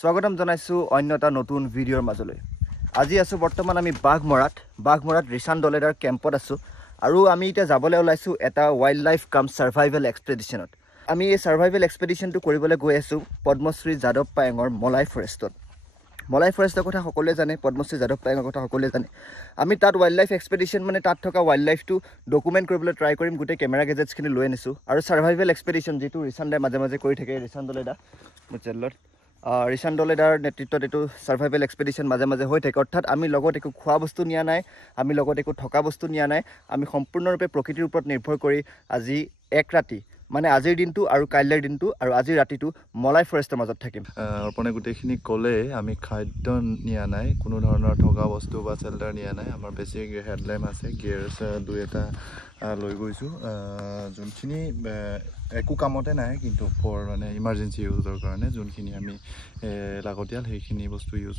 স্বাগতম জানাইছো অন্য এটা নতুন ভিডিঅ'ৰ মাজলৈ। আজি আছো বৰ্তমান আমি বাঘমৰাত ৰিশান ডলেদাৰ কেম্পত আছো আৰু আমি এতিয়া যাবলৈ ওলাইছো এটা ওয়াইল্ড লাইফ কাম সাৰ্ভাইভেল এক্সপেডিশনত। আমি এই সাৰ্ভাইভেল এক্সপেডিশনটো কৰিবলৈ গৈ আছো পদ্মশ্ৰী যাদৱ পায়েঙৰ মলাই ফৰেষ্টত। মলাই ফৰেষ্টৰ কথা সকলোৱে জানে, পদ্মশ্ৰী যাদৱ পায়েঙৰ কথা সকলোৱে জানে। আমি তাত ওয়াইল্ড লাইফ এক্সপেডিশন মানে তাত থকা ওয়াইল্ড লাইফটো ডকুমেণ্ট কৰিবলৈ ট্ৰাই কৰিম। গোটেই কেমেৰা গেজেটছখিনি লৈ আনিছো আৰু সাৰ্ভাইভেল এক্সপেডিশন যিটো ৰিশান দাই মাজে মাজে কৰি থাকে, ৰিশান ডলেদা ৰিশান ডলেদাৰ নেতৃত্বত এইটো সাৰ্ভাইভেল এক্সপেডিশন মাজে মাজে হৈ থাকে। অৰ্থাৎ আমি লগত একো খোৱা বস্তু নিয়া নাই, আমি লগত একো থকা বস্তু নিয়া নাই। আমি সম্পূৰ্ণৰূপে প্ৰকৃতিৰ ওপৰত নিৰ্ভৰ কৰি আজি এক ৰাতি মানে আজিৰ দিনটো আৰু কাইলৈৰ দিনটো আৰু আজিৰ ৰাতিটো মলাই ফৰেষ্টৰ মাজত থাকিম। অৰ্পণে গোটেইখিনি ক'লে আমি খাদ্য নিয়া নাই, কোনো ধৰণৰ থকা বস্তু বা চেল্টাৰ নিয়া নাই। আমাৰ বেছি হেডলেম্প আছে, গিয়াৰ্ছ দুই এটা লৈ গৈছোঁ, যোনখিনি একো কামতে নাই কিন্তু ফৰ মানে ইমাৰ্জেঞ্চি ইউজৰ কাৰণে যোনখিনি আমি লাগতিয়াল সেইখিনি বস্তু ইউজ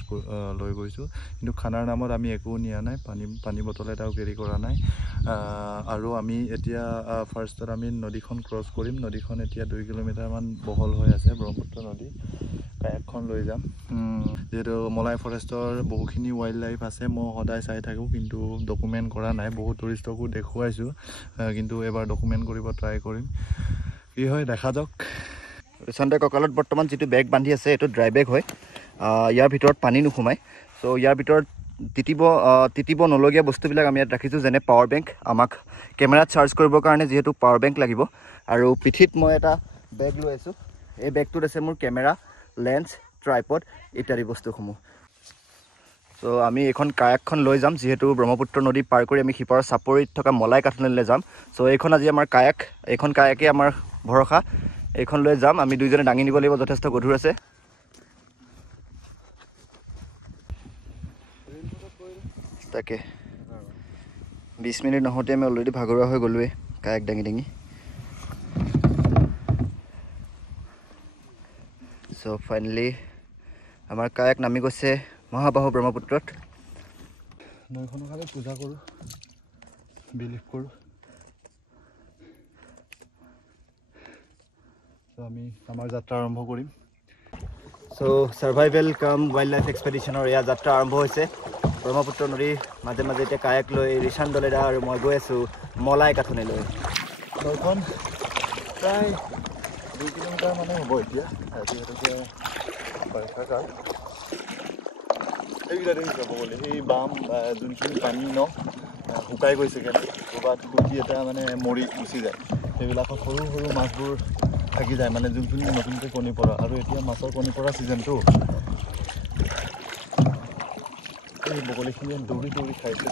লৈ গৈছোঁ। কিন্তু খানাৰ নামত আমি একো নিয়া নাই, পানী বটল এটাও কেৰি কৰা নাই। আৰু আমি এতিয়া ফাৰ্ষ্টত আমি নদীখন ক্ৰছ কৰিম। নদীখন এতিয়া 2 কিলোমিটাৰমান বহল হৈ আছে, ব্ৰহ্মপুত্ৰ নদী। কায়াকখন লৈ যাম, যিহেতু মলাই ফৰেষ্টৰ বহুখিনি ৱাইল্ড লাইফ আছে। মই সদায় চাই থাকোঁ কিন্তু ডকুমেণ্ট কৰা নাই। বহুত টুৰিষ্টকো দেখুৱাইছোঁ কিন্তু এবাৰ ডকুমেণ্ট কৰিব ট্ৰাই কৰিম, কি হয় দেখা যাওক। ৰিশান দাই কঁকালত বৰ্তমান যিটো বেগ বান্ধি আছে এইটো ড্ৰাই বেগ হয়। ইয়াৰ ভিতৰত পানী নোসোমায়। চ' ইয়াৰ ভিতৰত তিতিব নলগীয়া বস্তুবিলাক আমি ইয়াত ৰাখিছোঁ, যেনে পাৱাৰ বেংক। আমাক কেমেৰাত চাৰ্জ কৰিবৰ কাৰণে যিহেতু পাৱাৰ বেংক লাগিব। আৰু পিঠিত মই এটা বেগ লৈ আছোঁ। এই বেগটোত আছে মোৰ কেমেৰা, লেন্স, ট্ৰাইপড ইত্যাদি বস্তুসমূহ। চ' আমি এইখন কায়াকখন লৈ যাম, যিহেতু ব্ৰহ্মপুত্ৰ নদী পাৰ কৰি আমি সিপাৰৰ চাপৰিত থকা মলাই কাঠনিলৈ যাম। চ' এইখন আজি আমাৰ কায়াক, এইখন কায়াকেই আমাৰ ভৰসা। এইখন লৈ যাম, আমি দুইজনে দাঙি নিব লাগিব, যথেষ্ট গধুৰ আছে। তাকে 20 মিনিট নহওঁতে আমি অলৰেডি ভাগৰুৱা হৈ গ'লোৱে কায়াক দাঙি দাঙি। চ' ফাইনেলি আমাৰ কায়াক নামি গৈছে মহাবাহু ব্ৰহ্মপুত্ৰত। নৈখনৰ খালি পূজা কৰোঁ, বিলিভ কৰোঁ। চ' আমি আমাৰ যাত্ৰা আৰম্ভ কৰিম। চ' সাৰ্ভাইভেল কাম ৱাইল্ড লাইফ এক্সপেডিশ্যনৰ এয়া যাত্ৰা আৰম্ভ হৈছে। ব্ৰহ্মপুত্ৰ নদীৰ মাজে মাজে এতিয়া কায়াক লৈ ৰিশান ডলেদা আৰু মই গৈ আছোঁ মলাই কাঠনিলৈ। নৈখন প্ৰায় 2 কিলোমিটাৰ মানে হ'ব এতিয়া, যিহেতুকে বাৰিষা কাল। সেইকেইটা দেখিছে ক'বলৈ, সেই বাম যোনখিনি পানী শুকাই গৈছে, ক'ৰবাত সুতি এটা মানে মৰি গুচি যায়। সেইবিলাকত সৰু সৰু মাছবোৰ থাকি যায়, মানে যোনখিনি নতুনকৈ কণী পৰা। আৰু এতিয়া মাছৰ কণী পৰা ছিজনটো, এই বগলীখিনিয়ে দৌৰি দৌৰি খাইছে।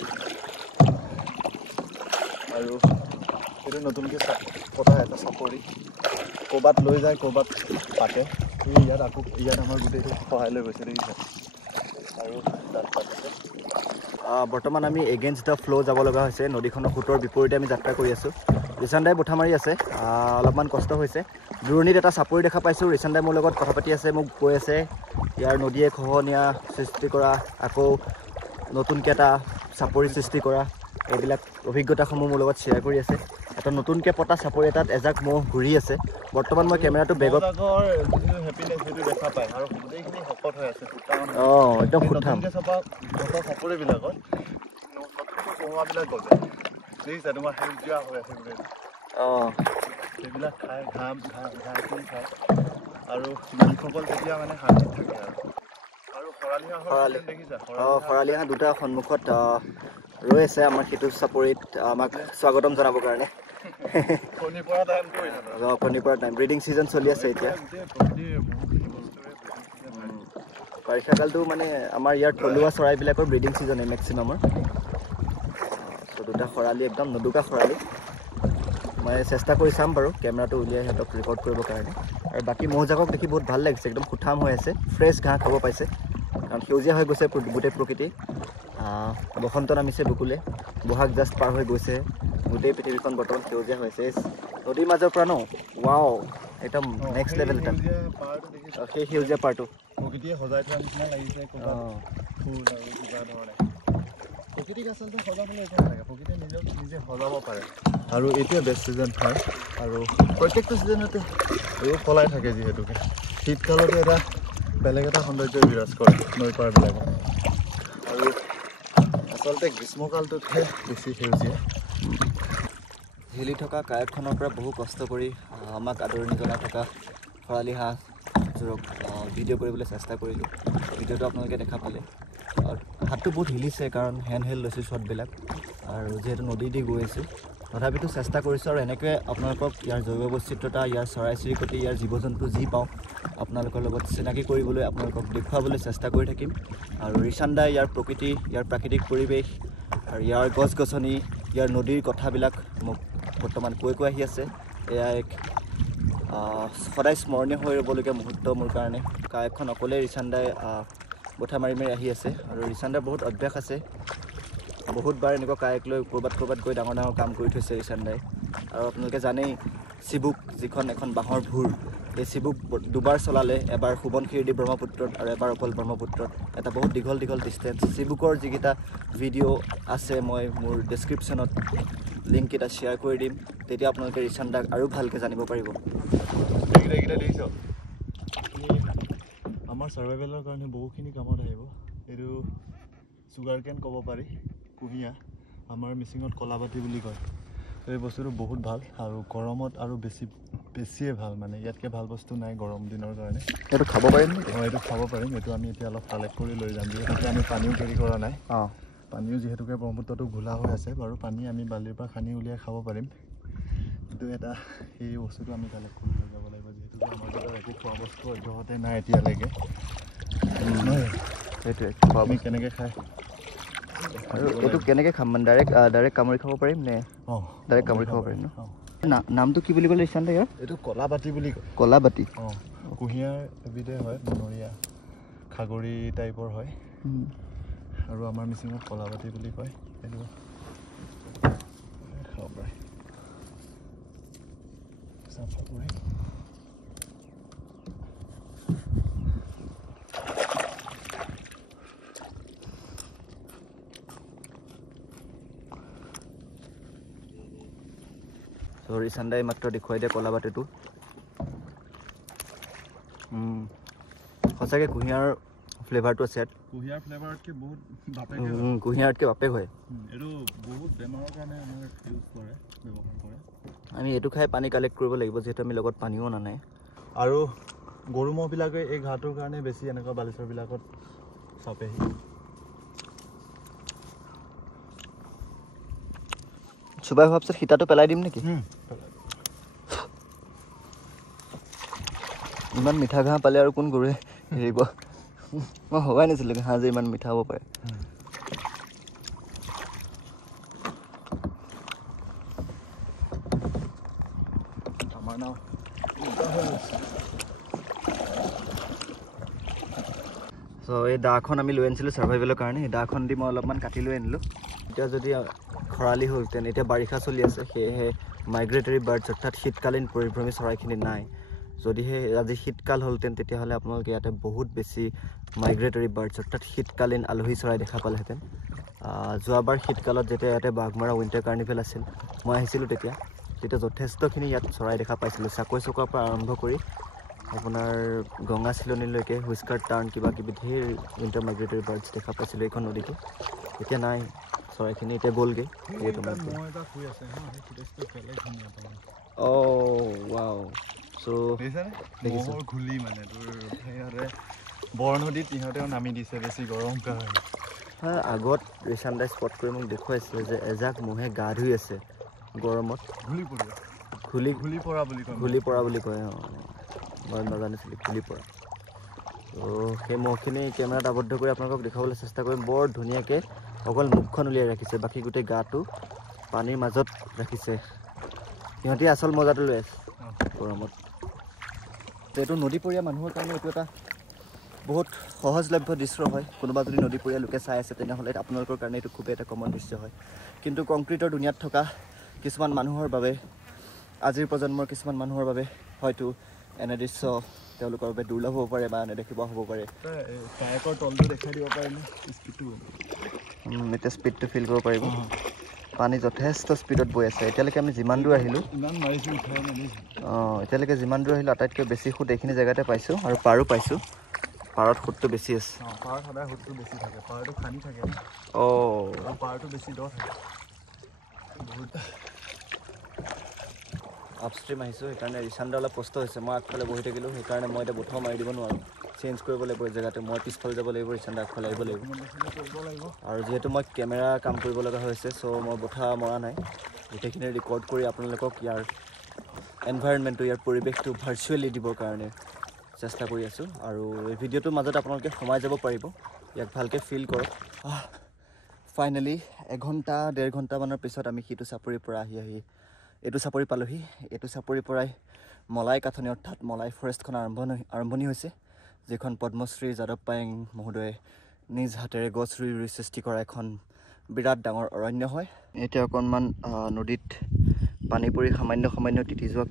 আৰু এইটো নতুনকৈ পতা এটা চাপৰি, ক'ৰবাত লৈ যায় ক'ৰবাত পাতে। এই ইয়াত আমাৰ গোটেইটো সহায় লৈ গৈছে দেখিছে। আৰু তাত পাতিছে। বৰ্তমান আমি এগেইনষ্ট দ্য ফ্ল' যাব লগা হৈছে। নদীখনৰ সোঁতৰ বিপৰীতে আমি যাত্ৰা কৰি আছোঁ। ৰিশান দাই বুঠা মাৰি আছে, অলপমান কষ্ট হৈছে। দূৰণিত এটা চাপৰি দেখা পাইছোঁ। ৰিশান দাই মোৰ লগত কথা পাতি আছে, মোক কৈ আছে ইয়াৰ নদীয়ে খহনীয়া সৃষ্টি কৰা, আকৌ নতুনকৈ এটা চাপৰি সৃষ্টি কৰা, এইবিলাক অভিজ্ঞতাসমূহ মোৰ লগত শ্বেয়াৰ কৰি আছে। এটা নতুনকৈ পতা চাপৰি এটাত এজাক মহ ঘূৰি আছে। বৰ্তমান মই কেমেৰাটো বেগত দেখা পায় আৰু গোটেইখিনি শকত হৈ আছে। একদম সুঠাম চাপৰিবিলাকত নতুনকৈ কমোৱাবিলাক গজে, দেখিছা তোমাৰ সেউজীয়া হৈ আছে গোটেই। সেইবিলাক খায়, ঘাঁহ খায় আৰু মালিকসকল তেতিয়া মানে শান্তিত থাকে। আৰু খৰালি দেখিছা, খৰালি হাঁহ দুটা সন্মুখত ৰৈ আছে আমাৰ সিটো চাপৰিত আমাক স্বাগতম জনাবৰ কাৰণে। কণী পৰা টাইম ব্ৰিডিং ছিজন চলি আছে এতিয়া। বাৰিষা কালটো মানে আমাৰ ইয়াৰ থলুৱা চৰাইবিলাকৰ ব্ৰিডিং ছিজনে মেক্সিমামৰ। চ' দুটা খৰালি, একদম নদুকা খৰালি। মই চেষ্টা কৰি চাম বাৰু কেমেৰাটো উলিয়াই সিহঁতক ৰেকৰ্ড কৰিবৰ কাৰণে। আৰু বাকী মহজাকক দেখি বহুত ভাল লাগিছে, একদম সুঠাম হৈ আছে, ফ্ৰেছ ঘাঁহ খাব পাইছে। কাৰণ সেউজীয়া হৈ গৈছে গোটেই প্ৰকৃতি। বসন্ত নামিছে বুকুলে, বহাগ জাষ্ট পাৰ হৈ গৈছে। গোটেই পৃথিৱীখন বৰ্তমান সেউজীয়া হৈছে নদীৰ মাজৰ পৰা ৱাও, একদম নেক্সট লেভেল এটা। সেই সেউজীয়া পাৰটো প্ৰকৃতিয়ে সজাই থোৱাৰ নিচিনা লাগিছে, ক'ৰবাত ফুল আৰু কিবা ধৰণে। প্ৰকৃতিক আচলতে সজাবলৈ একো নালাগে, প্ৰকৃতিয়ে নিজে সজাব পাৰে। আৰু এইটোৱে বেষ্ট ছিজন হয়। আৰু প্ৰত্যেকটো ছিজনতে ৰূপ সলাই থাকে, যিহেতুকে শীতকালতো এটা বেলেগ এটা সৌন্দৰ্য বিৰাজ কৰে নৈ পাৰবিলাকত আৰু আচলতে গ্ৰীষ্মকালটোতহে বেছি সেউজীয়া হিলি থকা কায়কখনৰ পৰা বহু কষ্ট কৰি আমাক আদৰণি জনাই থকা খৰালি হাঁহযোৰক ভিডিঅ' কৰিবলৈ চেষ্টা কৰিলোঁ ভিডিঅ'টো আপোনালোকে দেখা পালে হাতটো বহুত হিলিছে কাৰণ হেণ্ড হেল্ড লৈছোঁ শ্বটবিলাক আৰু যিহেতু নদী দি গৈ আছোঁ তথাপিতো চেষ্টা কৰিছোঁ আৰু এনেকৈ আপোনালোকক ইয়াৰ জৈৱ বৈচিত্ৰতা ইয়াৰ চৰাই চিৰিকটি ইয়াৰ জীৱ জন্তু যি পাওঁ আপোনালোকৰ লগত চিনাকি কৰিবলৈ আপোনালোকক দেখুৱাবলৈ চেষ্টা কৰি থাকিম আৰু ৰিচান দাই ইয়াৰ প্ৰকৃতি ইয়াৰ প্ৰাকৃতিক পৰিৱেশ আৰু ইয়াৰ গছ গছনি ইয়াৰ নদীৰ কথাবিলাক মোক বৰ্তমান কৈ আহি আছে এয়া এক সদায় স্মৰণীয় হৈ ৰ'বলগীয়া মুহূৰ্ত মোৰ কাৰণে কায়কখন অকলে ৰিচান দাই বঠা মাৰি মাৰি আহি আছে আৰু ৰিচান দাৰ বহুত অভ্যাস আছে বহুতবাৰ এনেকুৱা কায়ক লৈ ক'ৰবাত গৈ ডাঙৰ ডাঙৰ কাম কৰি থৈছে ৰিচান দাই আৰু আপোনালোকে জানেই চিবুক যিখন এখন বাঁহৰ ভূৰ এই চিবুক দুবাৰ চলালে এবাৰ সোৱণশিৰি ব্ৰহ্মপুত্ৰত আৰু এবাৰ অকল ব্ৰহ্মপুত্ৰত এটা বহুত দীঘল ডিষ্টেঞ্চ চিবুকৰ যিকেইটা ভিডিঅ' আছে মই মোৰ ডেছক্ৰিপশ্যনত লিংককেইটা শ্বেয়াৰ কৰি দিম তেতিয়া আপোনালোকে ৰিচান দাক আৰু ভালকৈ জানিব পাৰিব দেখিছ আমাৰ ছাৰ্ভাইভেলৰ কাৰণে বহুখিনি কামত আহিব এইটো চুগাৰ কেন ক'ব পাৰি কুঁহিয়া আমাৰ মিচিঙত কলাবাতি বুলি কয় এই বস্তুটো বহুত ভাল আৰু গৰমত আৰু বেছিয়ে ভাল মানে ইয়াতকৈ ভাল বস্তু নাই গৰম দিনৰ কাৰণে এইটো খাব পাৰিম এইটো খাব পাৰিম এইটো আমি এতিয়া অলপ কালেক্ট কৰি লৈ যাম যিহেতুকে আমি পানীও কেৰি কৰা নাই পানীও যিহেতুকে ব্ৰহ্মপুত্ৰটো ঘোলা হৈ আছে বাৰু পানী আমি বালিৰ পৰা খানি উলিয়াই খাব পাৰিম কিন্তু এটা সেই বস্তুটো আমি কালেক্ট কৰি লৈ যাব লাগিব যিহেতুকে আমাৰ তাত একো খোৱা বস্তু অব্যাহতে নাই এতিয়ালৈকে সেইটোৱে আমি কেনেকৈ খাই আৰু এইটো কেনেকৈ খাম মানে ডাইৰেক্ট কামুৰি খাব পাৰিম নে ডাইৰেক্ট কামুৰি খাব পাৰিম ন নামটো কি বুলি ক'লে ৰিচান দা ইয়াৰ এইটো কলাবাতি বুলি কয় কলাবাতি কুঁহিয়াৰ এবিধে হয় বনৰীয়া খাগৰি টাইপৰ হয় আৰু আমাৰ মিচিঙত কলাবাতি বুলি কয় এইটো খাব পাৰে চাফা কৰি ৰিচান দাই মাত্ৰ দেখুৱাই দিয়ে কলাবাতিটো সঁচাকৈ কুঁহিয়াৰ ফ্লেভাৰটো আছে ইয়াত কুঁহিয়াৰ ফ্লেভাৰতকৈ বহুত কুঁহিয়াৰতকৈ বাপেক হয় এইটো বহুত বেমাৰৰ কাৰণে আমাৰ ইউজ কৰে ব্যৱহাৰ কৰে আমি এইটো খাই পানী কালেক্ট কৰিব লাগিব যিহেতু আমি লগত পানীও অনা নাই আৰু গৰু ম'হবিলাকে এই ঘাঁহটোৰ কাৰণে বেছি এনেকুৱা বালিচৰবিলাকত চাপেহি চুবাই হোৱাৰ পিছত সীতাটো পেলাই দিম নেকি ইমান মিঠা ঘাঁহ পালে আৰু কোন গৰুৱে এৰিব মই ভবাই নাছিলোঁ ঘাঁহ যে ইমান মিঠা হ'ব পাৰে আমাৰ নাও চ' এই দাখন আমি লৈ আনিছিলোঁ ছাৰ্ভাইভেলৰ কাৰণে এই দাখন দি মই অলপমান কাটি লৈ আনিলোঁ এতিয়া যদি খৰালি হ'লহেঁতেন এতিয়া বাৰিষা চলি আছে সেয়েহে মাইগ্ৰেটৰী বাৰ্ডছ অৰ্থাৎ শীতকালীন পৰিভ্ৰমী চৰাইখিনি নাই যদিহে আজি শীতকাল হ'লহেঁতেন তেতিয়াহ'লে আপোনালোকে ইয়াতে বহুত বেছি মাইগ্ৰেটৰী বাৰ্ডছ অৰ্থাৎ শীতকালীন আলহী চৰাই দেখা পালেহেঁতেন যোৱাবাৰ শীতকালত যেতিয়া ইয়াতে বাঘমৰা উইণ্টাৰ কাৰ্নিভেল আছিল মই আহিছিলোঁ তেতিয়া যথেষ্টখিনি ইয়াত চৰাই দেখা পাইছিলোঁ চাকৈ চকোৱাৰ পৰা আৰম্ভ কৰি আপোনাৰ গংগা চিলনীলৈকে হুইস্কাৰ টাৰ্ণ কিবা কিবি ধেৰ উইণ্টাৰ মাইগ্ৰেটৰী বাৰ্ডছ দেখা পাইছিলোঁ এইখন নদীতে এতিয়া নাই চৰাইখিনি এতিয়া গ'লগৈ বৰ নদীত ইহঁতেও নামি দিছে বেছি গৰম কাৰণে আগত ৰিচান দাই স্পট কৰি মোক দেখুৱাইছিলে যে এজাক মহে গা ধুই আছে গৰমত ঘূলি পৰা বুলি কয় মই নাজানিছিলোঁ ঘূলি পৰা ত' সেই মহখিনি কেমেৰাত আবদ্ধ কৰি আপোনালোকক দেখুৱাবলৈ চেষ্টা কৰিম বৰ ধুনীয়াকৈ অকল মুখখন উলিয়াই ৰাখিছে বাকী গোটেই গাটো পানীৰ মাজত ৰাখিছে সিহঁতি আচল মজাটো লৈ আছে গৰমত এইটো নদীপৰীয়া মানুহৰ কাৰণে এইটো এটা বহুত সহজলভ্য দৃশ্য হয় কোনোবা যদি নদীপৰীয়া লোকে চাই আছে তেনেহ'লে আপোনালোকৰ কাৰণে এইটো খুবেই এটা কমন দৃশ্য হয় কিন্তু কংক্ৰিটৰ দুনিয়াত থকা কিছুমান মানুহৰ বাবে আজিৰ প্ৰজন্মৰ কিছুমান মানুহৰ বাবে হয়তো এনে দৃশ্য তেওঁলোকৰ বাবে দুৰ্লভ হ'ব পাৰে বা নেদেখিব হ'ব পাৰে তলটো দেখাই দিব পাৰিলে এতিয়া স্পীডটো ফিল কৰিব পাৰিব পানী যথেষ্ট স্পীডত বৈ আছে এতিয়ালৈকে আমি যিমান দূৰ আহিলোঁ এতিয়ালৈকে যিমান দূৰ আহিলোঁ আটাইতকৈ বেছি সুত এইখিনি জেগাতে পাইছোঁ আৰু পাৰো পাইছোঁ পাৰত সুতটো বেছি আছে পাৰত সদায় সুতটো বেছি থাকে পাৰটো খানি থাকে পাৰটো বেছি দ থাকে বহুত আপষ্ট্ৰীম আহিছোঁ সেইকাৰণে ৰিচানদা অলপ কষ্ট হৈছে মই আগফালে বহি থাকিলোঁ সেইকাৰণে মই এতিয়া বঠা মাৰি দিব নোৱাৰোঁ চেঞ্জ কৰিব লাগিব জেগাটো মই পিছফালে যাব লাগিব ৰিচানদা আগফালে আহিব লাগিব আৰু যিহেতু মই কেমেৰা কাম কৰিব লগা হৈছে চ' মই বঠা মৰা নাই গোটেইখিনি ৰেকৰ্ড কৰি আপোনালোকক ইয়াৰ এনভাইৰনমেণ্টটো ইয়াৰ পৰিৱেশটো ভাৰ্চুৱেলি দিবৰ কাৰণে চেষ্টা কৰি আছোঁ আৰু এই ভিডিঅ'টোৰ মাজত আপোনালোকে সোমাই যাব পাৰিব ইয়াক ভালকৈ ফিল কৰক ফাইনেলি 1-1.5 ঘণ্টামানৰ পিছত আমি সিটো চাপৰিৰ পৰা আহি এইটো চাপৰি পালোহি এইটো চাপৰিৰ পৰাই মলাই কাঠনি অৰ্থাৎ মলাই ফৰেষ্টখন আৰম্ভণি হৈছে যিখন পদ্মশ্ৰী যাদৱ পায়েং মহোদয়ে নিজ হাতেৰে গছ ৰুই সৃষ্টি কৰা এখন বিৰাট ডাঙৰ অৰণ্য হয় এতিয়া অকণমান নদীত পানী পৰি সামান্য তিতি যোৱা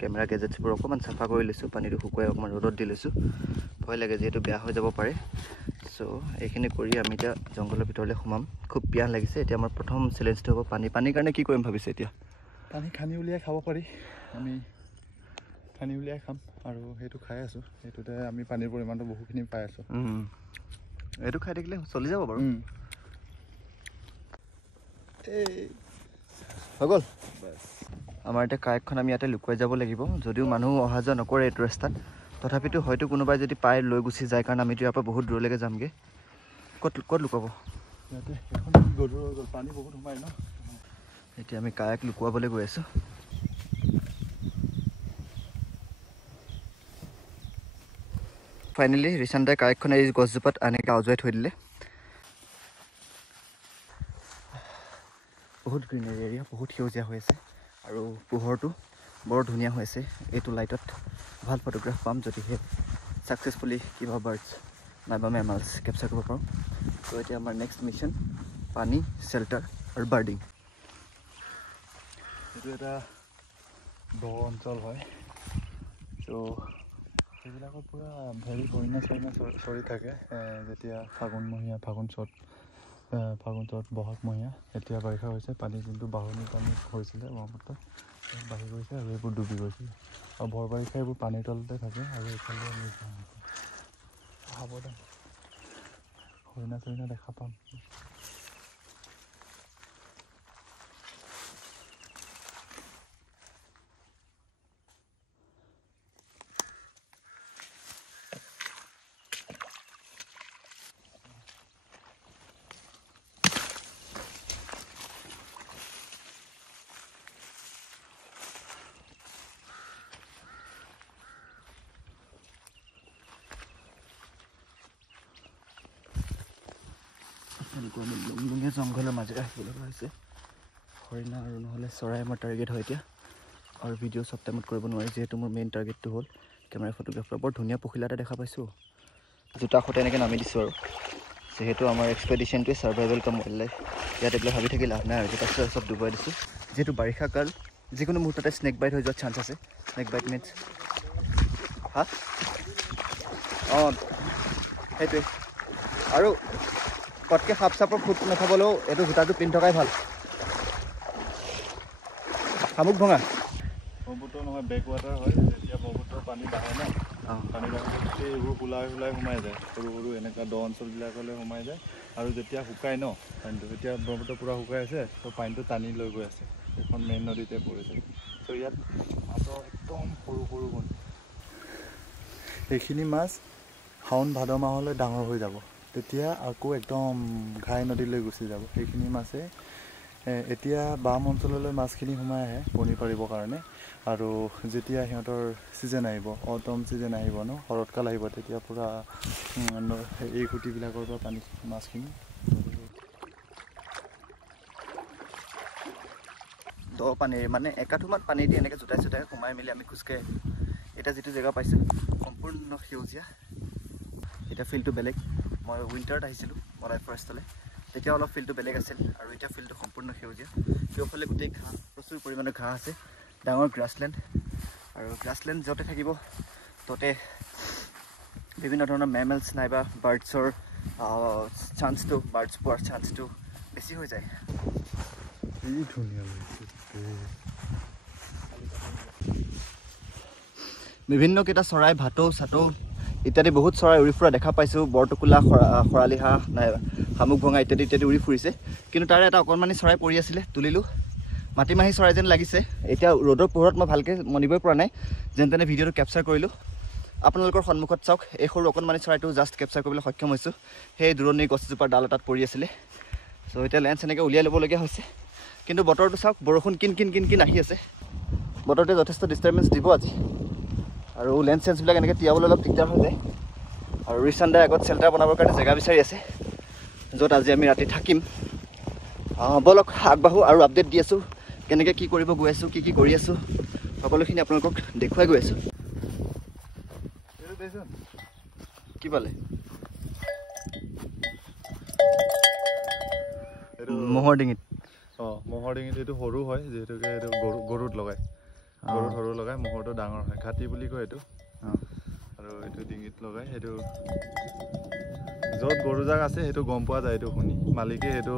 কেমেৰা গেজেটছবোৰ অকণমান চাফা কৰি লৈছোঁ পানীটো শুকুৱাই অকণমান ৰ'দত দি লৈছোঁ ভয় লাগে যিহেতু বেয়া হৈ যাব পাৰে চ' এইখিনি কৰি আমি এতিয়া জংঘলৰ ভিতৰলৈ সোমাম খুব পিয়াহ লাগিছে এতিয়া আমাৰ প্ৰথম চেলেঞ্জটো হ'ব পানীৰ কাৰণে কি কৰিম ভাবিছে এতিয়া পানী খানি উলিয়াই খাব পাৰি আমি খানি উলিয়াই খাম আৰু সেইটো খাই আছোঁ সেইটোতে আমি পানীৰ পৰিমাণটো বহুখিনি পাই আছোঁ এইটো খাই থাকিলে চলি যাব বাৰু হৈ গ'ল আমাৰ এতিয়া কায়েকখন আমি ইয়াতে লুকুৱাই যাব লাগিব যদিও মানুহ অহা যোৱা নকৰে এইটো ৰাস্তাত তথাপিতো হয়তো কোনোবাই যদি পাই লৈ গুচি যায় কাৰণ আমিতো ইয়াৰ পৰা বহুত দূৰলৈকে যামগৈ ক'ত লুকাব ইয়াতে এখন গধুৰ হৈ গ'ল পানী বহুত সোমাই ন এতিয়া আমি কায়েক লুকুৱাবলৈ গৈ আছোঁ ফাইনেলি ৰিচানদাই কায়েকখন এই গছজোপাত এনেকৈ আজুৱাই থৈ দিলে বহুত গ্ৰীনাৰী এৰিয়া বহুত সেউজীয়া হৈ আছে আৰু পোহৰটো বৰ ধুনীয়া হৈ আছে এইটো লাইটত ভাল ফটোগ্ৰাফ পাম যদিহে ছাকচেছফুলি কিবা বাৰ্ডছ নাইবা মেমালছ কেপচাৰ কৰিব পাৰোঁ ত' এতিয়া আমাৰ নেক্সট মিছন পানী শ্বেল্টাৰ আৰু বাৰ্ডিং এইটো এটা দ অঞ্চল হয় ত' সেইবিলাকত পূৰা হেৰি হৰিণা চৰি থাকে যেতিয়া ফাগুন চ'ত বহাগমহীয়া এতিয়া বাৰিষা হৈছে পানী যোনটো বাঢ়নি পানী হৈছিলে ব্ৰহ্মপুত্ৰ বাঢ়ি গৈছে আৰু এইবোৰ ডুবি গৈছিলে আৰু ভৰ বাৰিষা এইবোৰ পানীৰ তলতে থাকে আৰু এইফালে আমি সাৱধান হৰিণা দেখা পাম লুংলুঙীয়া জংঘলৰ মাজেৰে আহিব লগা হৈছে হৰিণা আৰু নহ'লে চৰাই আমাৰ টাৰ্গেট হয় এতিয়া আৰু ভিডিঅ' চব টাইমত কৰিব নোৱাৰি যিহেতু মোৰ মেইন টাৰ্গেটটো হ'ল কেমেৰা ফটোগ্ৰাফাৰ বৰ ধুনীয়া পখিলা এটা দেখা পাইছোঁ জোতা সতে এনেকৈ নামি দিছোঁ আৰু যিহেতু আমাৰ এক্সপেডিশ্যনটোৱে ছাৰ্ভাইভেল কাম ৱাইল্ড লাইফ ইয়াত এইবিলাক ভাবি থাকি লাভ নাই আৰু জোতা চব ডুবাই দিছোঁ যিহেতু বাৰিষা কাল যিকোনো মুহূৰ্ততে স্নেক বাইট হৈ যোৱাৰ চান্স আছে স্নেক বাইট মিনছ সেইটোৱে আৰু পটকৈ সাপ চাপৰ খুব নাখাবলৈও এইটো জোতাটো পিন্ধি থকাই ভাল শামুক ভঙা ব্ৰহ্মপুত্ৰ নহয় বেক ৱাটাৰ হয় যেতিয়া ব্ৰহ্মপুত্ৰৰ পানী বাঢ়ে ন পানী বাঢ়িলে গোটেই এইবোৰ ওলাই সোমাই যায় সৰু এনেকুৱা দ অঞ্চলবিলাকলৈ সোমাই যায় আৰু যেতিয়া শুকায় ন পানীটো এতিয়া ব্ৰহ্মপুত্ৰ পূৰা শুকাই আছে ত' পানীটো টানি লৈ গৈ আছে এখন মেইন নদীতে পৰিছে ত' ইয়াত মাছৰ একদম সৰু কণ সেইখিনি মাছ শাওণ ভাদ মাহলৈ ডাঙৰ হৈ যাব তেতিয়া আকৌ একদম ঘাই নদীলৈ গুচি যাব সেইখিনি মাছে এতিয়া বাম অঞ্চললৈ মাছখিনি সোমাই আহে কণী পাৰিবৰ কাৰণে আৰু যেতিয়া সিহঁতৰ ছিজন আহিব অটম ছিজন আহিব ন শৰৎকাল আহিব তেতিয়া পূৰা এই খুঁটিবিলাকৰ পৰা মাছখিনি দ পানীৰে মানে একাঠুমান পানী দি এনেকৈ জোতাই সোমাই মেলি আমি খোজকাঢ়ি এতিয়া যিটো জেগা পাইছোঁ সম্পূৰ্ণ সেউজীয়া এতিয়া ফিল্ডটো বেলেগ মই উইণ্টাৰত আহিছিলোঁ মলাই ফৰেষ্টলৈ তেতিয়া অলপ ফিল্ডটো বেলেগ আছিল আৰু এতিয়া ফিল্ডটো সম্পূৰ্ণ সেউজীয়া কেউফালে গোটেই ঘাঁহ প্ৰচুৰ পৰিমাণৰ ঘাঁহ আছে ডাঙৰ গ্ৰাছলেণ্ড আৰু গ্ৰাছলেণ্ড য'তে থাকিব ত'তে বিভিন্ন ধৰণৰ মেমেলছ নাইবা বাৰ্ডছৰ বাৰ্ডছ পোৱাৰ চান্সটো বেছি হৈ যায় ধুনীয়া লাগিছে বিভিন্ন কেইটা চৰাই ভাটৌ চাটৌ ইত্যাদি বহুত চৰাই উৰি ফুৰা দেখা পাইছোঁ। বৰটোকোলা, খৰালি হাঁহ, নাই শামুক ভঙা ইত্যাদি ইত্যাদি উৰি ফুৰিছে। কিন্তু তাৰে এটা অকণমানি চৰাই পৰি আছিলে, তুলিলোঁ। মাটিমাহী চৰাই যেন লাগিছে। এতিয়া ৰ'দৰ পোহৰত মই ভালকৈ মনিবই পৰা নাই, যেন তেনে ভিডিঅ'টো কেপচাৰ কৰিলোঁ। আপোনালোকৰ সন্মুখত চাওক, এই সৰু অকণমানি চৰাইটো জাষ্ট কেপচাৰ কৰিবলৈ সক্ষম হৈছোঁ। সেই দূৰণিৰ গছজোপাৰ ডাল এটাত পৰি আছিলে। চ' এতিয়া লেন্স এনেকৈ উলিয়াই ল'বলগীয়া হৈছে। কিন্তু বতৰটো চাওক, বৰষুণ কিন কিন কিন কিন আহি আছে। বতৰটোৱে যথেষ্ট ডিষ্টাৰ্বেঞ্চ দিব আজি। আৰু লেন্স চেন্সবিলাক এনেকৈ তিয়াবলৈ অলপ দিগদাৰ হৈ যায়। আৰু ৰিচান দাই আগত চেল্টাৰ বনাবৰ কাৰণে জেগা বিচাৰি আছে, য'ত আজি আমি ৰাতি থাকিম। বলক আগবাঢ়ো আৰু আপডেট দি আছোঁ, কেনেকৈ কি কৰিব গৈ আছোঁ, কি কৰি আছোঁ, সকলোখিনি আপোনালোকক দেখুৱাই গৈ আছোঁ। কি পালে? মহৰ ডিঙিত। মহৰ ডিঙিত এইটো সৰু হয়, যিহেতুকে এইটো গৰুত লগায়। গৰুত সৰু লগায়, মহৰটো ডাঙৰ হয়। ঘাটি বুলি কয় এইটো। আৰু এইটো ডিঙিত লগায়। সেইটো য'ত গৰু জাক আছে সেইটো গম পোৱা যায়। এইটো শুনি মালিকে সেইটো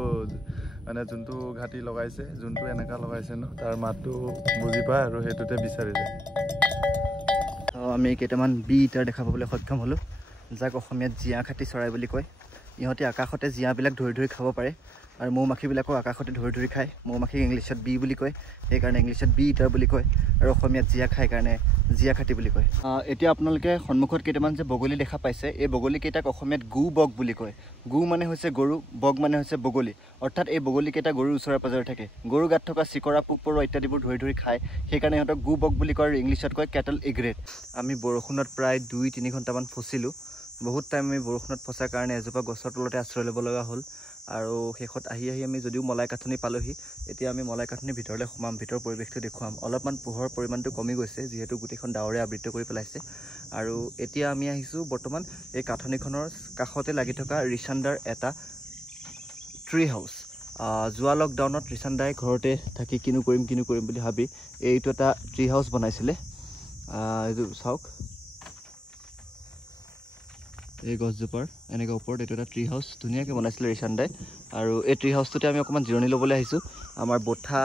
মানে যোনটো ঘাটি লগাইছে, যোনটো এনেকুৱা লগাইছে ন, তাৰ মাতটো বুজি পায় আৰু সেইটোতে বিচাৰি যায়। আমি কেইটামান বি ইটাৰ দেখা পাবলৈ সক্ষম হ'লোঁ, যাক অসমীয়াত জীয়া খাটি চৰাই বুলি কয়। ইহঁতে আকাশতে জীয়াবিলাক ধৰি ধৰি খাব পাৰে, আৰু মৌ মাখিবিলাকো আকাশতে ধৰি ধৰি খায়। মৌ মাখিক ইংলিছত বি বুলি কয়, সেইকাৰণে ইংলিছত বি ইটাৰ বুলি কয়, আৰু অসমীয়াত জীয়া খায় কাৰণে জীয়া খাটি বুলি কয়। এতিয়া আপোনালোকে সন্মুখত কেইটামান যে বগলী দেখা পাইছে, এই বগলীকেইটাক অসমীয়াত গু বগ বুলি কয়। গু মানে হৈছে গৰু, বগ মানে হৈছে বগলী। অৰ্থাৎ এই বগলীকেইটা গৰুৰ ওচৰে পাজৰে থাকে। গৰু গাত থকা চিকৰা, পোক পৰুৱা ইত্যাদিবোৰ ধৰি ধৰি খায়, সেইকাৰণে ইহঁতক গু বগ বুলি কয়, আৰু ইংলিছত কয় কেটল ইগ্ৰেট। আমি বৰষুণত প্ৰায় 2-3 ঘণ্টামান ফচিলোঁ। বহুত টাইম আমি বৰষুণত ফচাৰ কাৰণে এজোপা গছৰ তলতে আশ্ৰয় ল'ব লগা হ'ল। আৰু শেষত আহি আমি যদিও মলাই কাঠনি পালোহি, এতিয়া আমি মলাই কাঠনিৰ ভিতৰলৈ সোমাম, ভিতৰৰ পৰিৱেশটো দেখুৱাম। অলপমান পোহৰৰ পৰিমাণটো কমি গৈছে, যিহেতু গোটেইখন ডাৱৰে আবৃত কৰি পেলাইছে। আৰু এতিয়া আমি আহিছোঁ বৰ্তমান এই কাঠনিখনৰ কাষতে লাগি থকা ৰিচান দাৰ এটা ট্ৰী হাউচ। যোৱা লকডাউনত ৰিচান দাই ঘৰতে থাকি কিনো কৰিম বুলি ভাবি এইটো এটা ট্ৰী হাউচ বনাইছিলে। এইটো চাওক, এই গছজোপাৰ এনেকৈ ওপৰত এইটো এটা ট্ৰী হাউচ ধুনীয়াকৈ বনাইছিলে ৰিচান দাই। আৰু এই ট্ৰী হাউচটোতে আমি অকণমান জিৰণি ল'বলৈ আহিছোঁ। আমাৰ বঠা,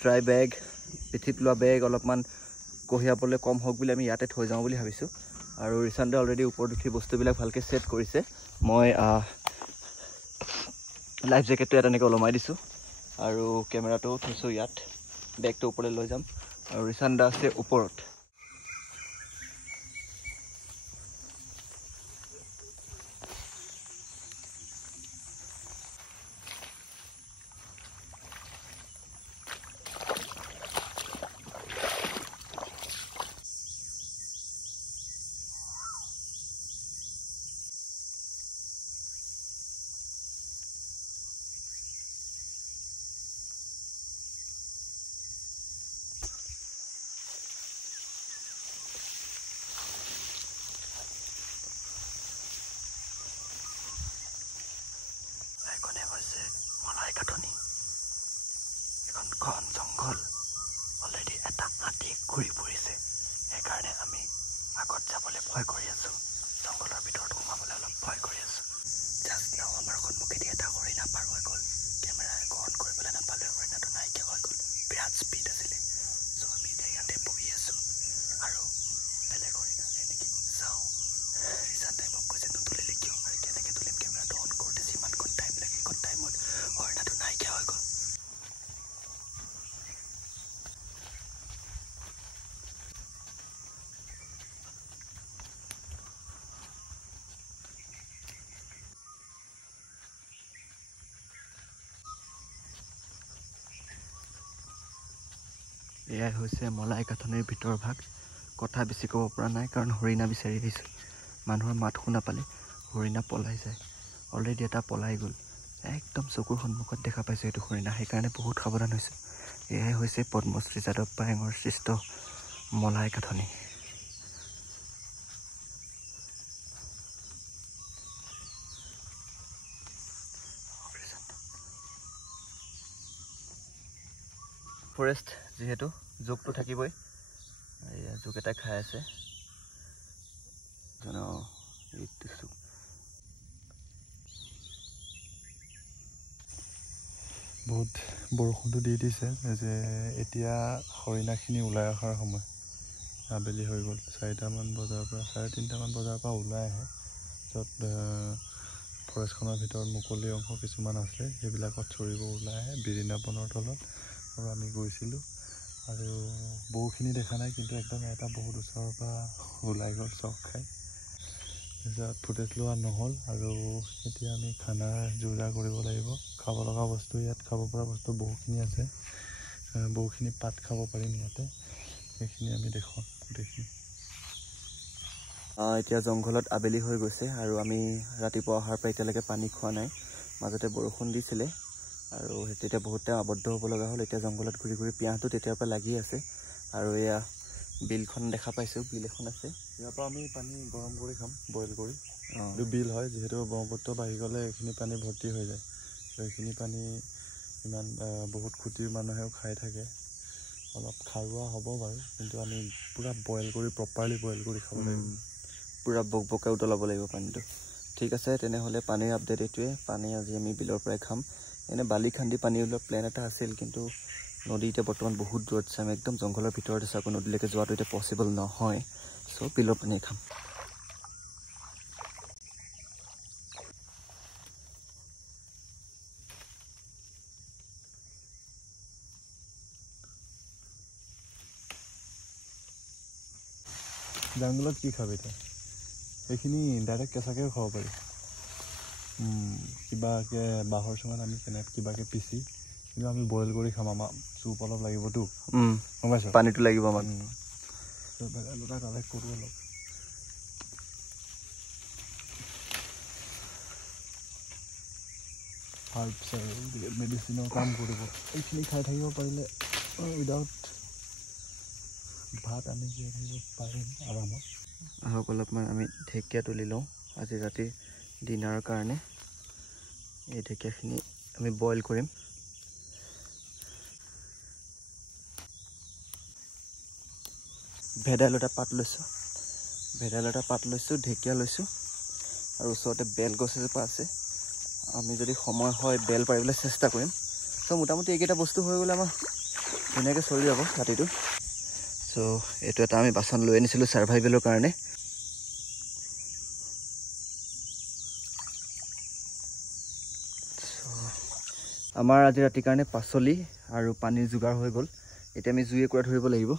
ড্ৰাই বেগ, পিঠিত লোৱা বেগ অলপমান কঢ়িয়াবলৈ কম হওক বুলি আমি ইয়াতে থৈ যাওঁ বুলি ভাবিছোঁ। আৰু ৰিচান দাই অলৰেডি ওপৰত উঠি বস্তুবিলাক ভালকৈ ছেট কৰিছে। মই লাইফ জেকেটটো ইয়াত এনেকৈ ওলমাই দিছোঁ, আৰু কেমেৰাটো থৈছোঁ ইয়াত। বেগটো ওপৰলৈ লৈ যাম, আৰু ৰিচান দা আছে ওপৰত। এইখনে হৈছে মলাই কাঠনি। এখন ঘন জংঘল, অলৰেডি এটা হাতী ঘূৰি ফুৰিছে, সেইকাৰণে আমি আগত যাবলৈ ভয় কৰি আছোঁ। জংঘলৰ ভিতৰত সোমাবলৈ অলপ ভয় কৰি আছোঁ। জাষ্ট নাও আমাৰ সন্মুখেদি এটা হৰিণা পাৰ হৈ গ'ল। কেমেৰা অন কৰিবলৈ নাপালোঁ, হৰিণাটো নাইকিয়া হৈ গ'ল। বিৰাট স্পীড আছিলে। চ' আমি এতিয়া ইয়াতে বহি আছোঁ, আৰু বেলেগ হৰিণা এনেকৈ চাওঁ। ৰিচান দাই মোক কৈছে নুতুলিলে কিয়, আৰু কেনেকৈ তুলিম, কেমেৰাটো অন কৰোঁতে যিমানকণ টাইম লাগে সেইকণ টাইমত হৰিণাটো নাইকিয়া হৈ গ'ল। এয়াই হৈছে মলাই কাঠনিৰ ভিতৰ ভাগ। কথা বেছি ক'ব পৰা নাই, কাৰণ হৰিণা বিচাৰি আহিছোঁ। মানুহৰ মাত শুনা পালে হৰিণা পলাই যায়। অলৰেডি এটা পলাই গ'ল, একদম চকুৰ সন্মুখত দেখা পাইছোঁ এইটো হৰিণা, সেইকাৰণে বহুত সাৱধান হৈছোঁ। এয়াই হৈছে পদ্মশ্ৰী যাদৱ পায়েঙৰ সৃষ্ট মলাই কাঠনি। ফৰেষ্ট যিহেতু জোকটো থাকিবই, এয়া জোক এটা খাই আছে। বহুত বৰষুণটো দি দিছে যে এতিয়া হৰিণাখিনি ওলাই অহাৰ সময়। আবেলি হৈ গ'ল 4টামান বজাৰ পৰা 3:30মান বজাৰ পৰা ওলাই আহে য'ত ফৰেষ্টখনৰ ভিতৰত মুকলি অংশ কিছুমান আছে সেইবিলাকত চৰিব ওলাই আহে বিৰিণা বনৰ তলত আৰু আমি গৈছিলোঁ আৰু বহুখিনি দেখা নাই কিন্তু একদম এটা বহুত ওচৰৰ পৰা ওলাই গ'ল চক খাই তাৰপিছত ফুটেজ লোৱা নহ'ল আৰু এতিয়া আমি খানাৰ যোগাৰ কৰিব লাগিব খাব লগা বস্তু ইয়াত খাব পৰা বস্তু বহুখিনি আছে বহুখিনি পাত খাব পাৰিম ইয়াতে সেইখিনি আমি দেখুৱাম গোটেইখিনি এতিয়া জংঘলত আবেলি হৈ গৈছে আৰু আমি ৰাতিপুৱা অহাৰ পৰা এতিয়ালৈকে পানী খোৱা নাই মাজতে বৰষুণ দিছিলে আৰু তেতিয়া বহুত টাইম আবদ্ধ হ'ব লগা হ'ল এতিয়া জংঘলত ঘূৰি ঘূৰি পিয়াহটো তেতিয়াৰ পৰা লাগি আছে আৰু এয়া বিলখন দেখা পাইছোঁ বিল এখন আছে ইয়াৰ পৰা আমি পানী গৰম কৰি খাম বইল কৰি এইটো বিল হয় যিহেতু ব্ৰহ্মপুত্ৰ বাঢ়ি গ'লে এইখিনি পানী ভৰ্তি হৈ যায় তো এইখিনি পানী ইমান বহুত খুঁটিৰ মানুহেও খাই থাকে অলপ খাৰুৱা হ'ব বাৰু কিন্তু আমি পূৰা বইল কৰি প্ৰপাৰলি বইল কৰি খাব লাগিব পূৰা বকবকে উতলাব লাগিব পানীটো ঠিক আছে তেনেহ'লে পানীৰ আপডেট এইটোৱে পানী আজি আমি বিলৰ পৰাই খাম এনে বালি খান্দি পানী ওলোৱা প্লেন এটা আছিল কিন্তু নদী এতিয়া বৰ্তমান বহুত দূৰত আছে আমি একদম জংঘলৰ ভিতৰত আছে আকৌ নদীলৈকে যোৱাটো এতিয়া পচিবল নহয় চ' বিলৰ পানীয়ে খাম জংঘলত কি খাবি তই এইখিনি ডাইৰেক্ট কেঁচাকৈও খাব পাৰি কিবাকৈ বাঁহৰ চুঙাত আমি কিবাকৈ পিচি কিন্তু আমি বইল কৰি খাম আমাৰ চুপ অলপ লাগিবতো গম পাইছ পানীটো লাগিব আমাক দুটা কালেক্ট কৰোঁ অলপ হাৰ্বছ আৰু মেডিচিনৰ কাম কৰিব এইখিনি খাই থাকিব পাৰিলে উইদাউট ভাত আমি জীয়াই থাকিব পাৰিম আৰামত আহক অলপমান আমি ঢেকীয়া তুলি লওঁ আজি ৰাতি ডিনাৰৰ কাৰণে এই ঢেকীয়াখিনি আমি বইল কৰিম ভেদাইলতা পাত লৈছোঁ ঢেকীয়া লৈছোঁ আৰু ওচৰতে বেল গছ এজোপা আছে আমি যদি সময় হয় বেল পাৰিবলৈ চেষ্টা কৰিম চ' মোটামুটি এইকেইটা বস্তু হৈ গ'লে আমাৰ ধুনীয়াকৈ চলি যাব ৰাতিটো চ' এইটো এটা আমি বাচন লৈ আনিছিলোঁ ছাৰ্ভাইভেলৰ কাৰণে আমাৰ আজি ৰাতিৰ কাৰণে পাচলি আৰু পানীৰ যোগাৰ হৈ গ'ল এতিয়া আমি জুই একুৰা ধৰিব লাগিব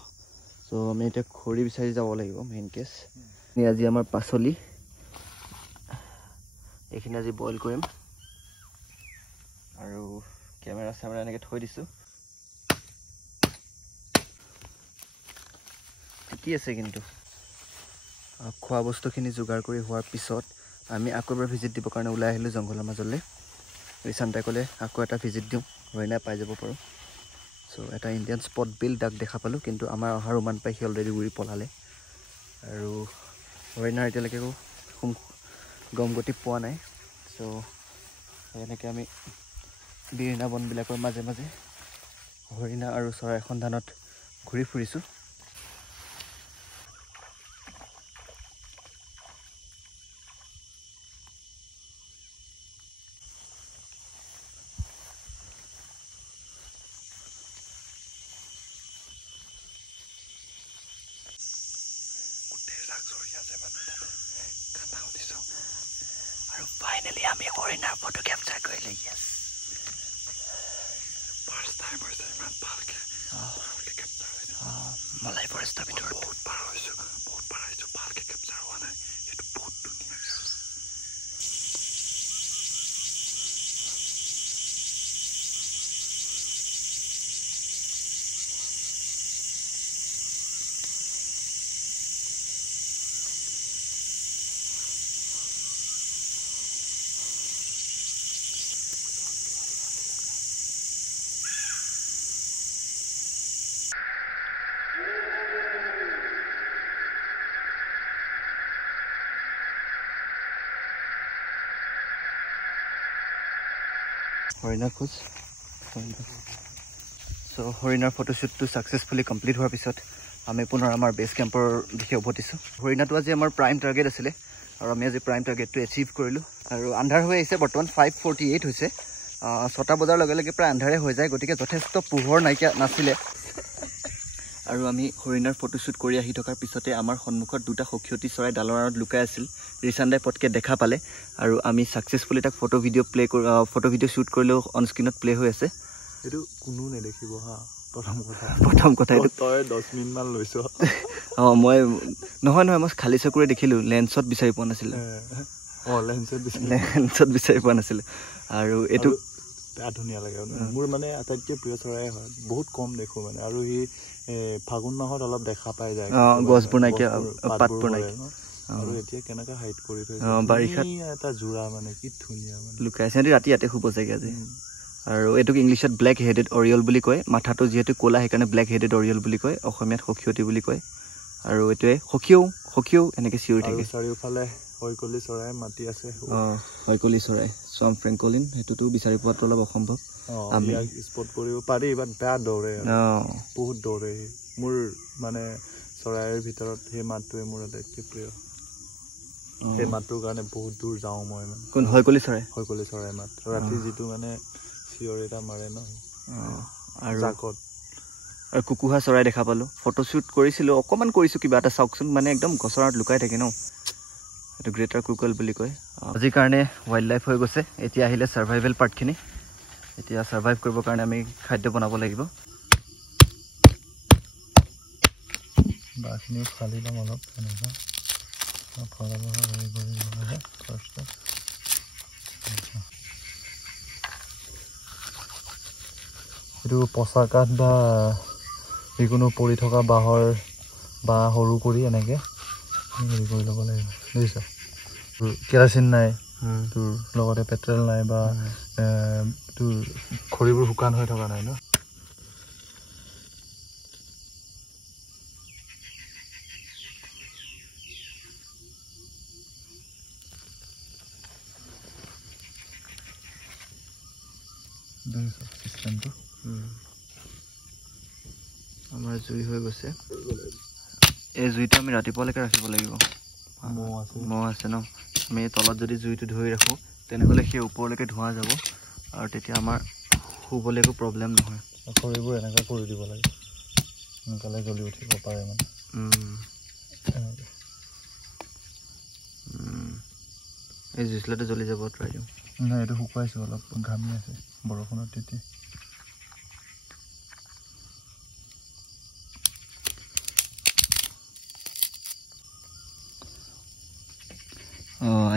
চ' আমি এতিয়া খৰি বিচাৰি যাব লাগিব মেইন কেছ আজি আমাৰ পাচলি এইখিনি আজি বইল কৰিম আৰু কেমেৰা এনেকৈ থৈ দিছোঁ ঠিকেই আছে কিন্তু খোৱা বস্তুখিনি যোগাৰ কৰি হোৱাৰ পিছত আমি আকৌ এবাৰ ভিজিট দিবৰ কাৰণে ওলাই আহিলোঁ জংঘলৰ মাজলৈ ৰিচান্তাই ক'লে আকৌ এটা ভিজিট দিওঁ হৰিণাই পাই যাব পাৰোঁ চ' এটা ইণ্ডিয়ান স্পট বিল তাক দেখা পালোঁ কিন্তু আমাৰ অহাৰ উমান পাই সি অলৰেডি উৰি পলালে আৰু হৰিণাৰ এতিয়ালৈকে একো গম গতি পোৱা নাই চ' এনেকৈ আমি বিৰিণা বনবিলাকৰ মাজে মাজে হৰিণা আৰু চৰাই সন্ধানত ঘূৰি ফুৰিছোঁ আৰু ফাইনেলি আমি হৰিণাৰ ফটো কেপচাৰ কৰিলোঁ ইয়েছ ফাৰ্ষ্ট টাইম হৈছে ইমান ভালকৈ কেপচাৰ মলাই ফৰেষ্টৰ ভিতৰত বহুত পাৰ হৈছোঁ ভালকৈ কেপচাৰ হোৱা নাই সেইটো বহুত ধুনীয়া হৰিণাৰ খোজ চ' হৰিণাৰ ফটোশ্বুটটো ছাকচেছফুলি কমপ্লিট হোৱাৰ পিছত আমি পুনৰ আমাৰ বেছ কেম্পৰ দিশে উভতিছোঁ হৰিণাটো আজি আমাৰ প্ৰাইম টাৰ্গেট আছিলে আৰু আমি আজি প্ৰাইম টাৰ্গেটটো এচিভ কৰিলোঁ আৰু আন্ধাৰ হৈ আহিছে বৰ্তমান 5:48 হৈছে 6টা বজাৰ লগে লগে প্ৰায় আন্ধাৰে হৈ যায় গতিকে যথেষ্ট পোহৰ নাছিলে আৰু আমি হৰিণাৰ ফটোশ্বুট কৰি আহি থকাৰ পিছতে আমাৰ সন্মুখত দুটা সখীয়তী চৰাই ডালৰ আঁৰত লুকাই আছিল ৰিচান দাই পটকে দেখা পালে আৰু আমি সাকসেসফুলি তাক ফটো ভিডিঅ' শ্বুট কৰিলেও অন স্ক্ৰীনত প্লে হৈ আছে এইটো কোনো নেদেখিব হা প্ৰথম কথা তই 10 মিনিট মান লৈছ মই নহয় মই খালী চকুৰে দেখিলোঁ লেন্সত বিচাৰি পোৱা নাছিলে লেন্সত বিচাৰি পোৱা নাছিলে আৰু এইটো ধুনীয়া লাগে মোৰ মানে আটাইতকৈ প্ৰিয় চৰাই হয় বহুত কম দেখো মানে আৰু সি ফাগুন মাহত অলপ দেখা পাই যায় গছবোৰ নাইকিয়া পাতবোৰ নাইকিয়া আৰু এতিয়া কেনেকৈ হাইট কৰি থৈছে বাৰিষাত এটা জোৰা মানে কি ধুনীয়া মানে লুকাইছে ৰাতি ইয়াতে শুব চাগে আজি আৰু এইটোক ইংলিছত ব্লেক হেডেড অৰিয়েল বুলি কয় মাথাটো যিহেতু ক'লা সেইকাৰণে ব্লেক হেডেড অৰিয়েল বুলি কয় অসমীয়াত সখীয়তী বুলি কয় আৰু এইটোৱে সখীও এনেকৈ চিঞৰি থাকে চাৰিওফালে হৈকলি চৰাই মাতি আছে হৈকলি চৰাই চম ফ্ৰেংকলিন সেইটোতো বিচাৰি পোৱাটো অলপ অসম্ভৱ আমি স্পট কৰিব পাৰি বাট বেয়া দৌৰে বহুত দৌৰে মোৰ মানে চৰাইৰ ভিতৰত সেই মাতটোৱে মোৰ আটাইতকৈ প্ৰিয় সেই মাতটোৰ কাৰণে বহুত দূৰ যাওঁ মই মানে কোন হৈকলি চৰাই মাত ৰাতি যিটো মানে চিঞৰ এটা মাৰে ন আৰু জাকত আৰু কুকুহা চৰাই দেখা পালোঁ ফটোশ্বুট কৰিছিলোঁ অকণমান কৰিছোঁ কিবা এটা চাওকচোন মানে একদম গছৰ আঁৰত লুকাই থাকে ন এইটো গ্ৰেটাৰ কুকল বুলি কয় আজিৰ কাৰণে ৱাইল্ড লাইফ হৈ গৈছে এতিয়া আহিলে ছাৰ্ভাইভেল পাৰ্টখিনি এতিয়া ছাৰ্ভাইভ কৰিবৰ কাৰণে আমি খাদ্য বনাব লাগিব বাঁহখিনিও ফালি ল'ম অলপ এনেকুৱা এইটো পচা কাঠ বা যিকোনো পৰি থকা বাঁহৰ বা সৰু কৰি এনেকৈ হেৰি কৰি ল'ব লাগিব বুজিছা কেৰাচিন নাই তোৰ লগতে পেট্ৰল নাই বা তোৰ খৰিবোৰ শুকান হৈ থকা নাই ন চিষ্টেমটো আমাৰ জুই হৈ গৈছে এই জুইটো আমি ৰাতিপুৱালৈকে ৰাখিব লাগিব মহ আছে ন আমি তলত যদি জুইটো ধৰি ৰাখোঁ তেনেহ'লে সেই ওপৰলৈকে ধোঁৱা যাব আৰু তেতিয়া আমাৰ শুবলৈ একো প্ৰব্লেম নহয় খৰিবোৰ এনেকৈ কৰি দিব লাগে সোনকালে জ্বলি উঠিব পাৰে মানে এই জুইচলাটো জ্বলি যাব ট্ৰাই দিওঁ নাই এইটো শুকুৱাইছোঁ অলপ ঘামি আছে বৰষুণত তিতি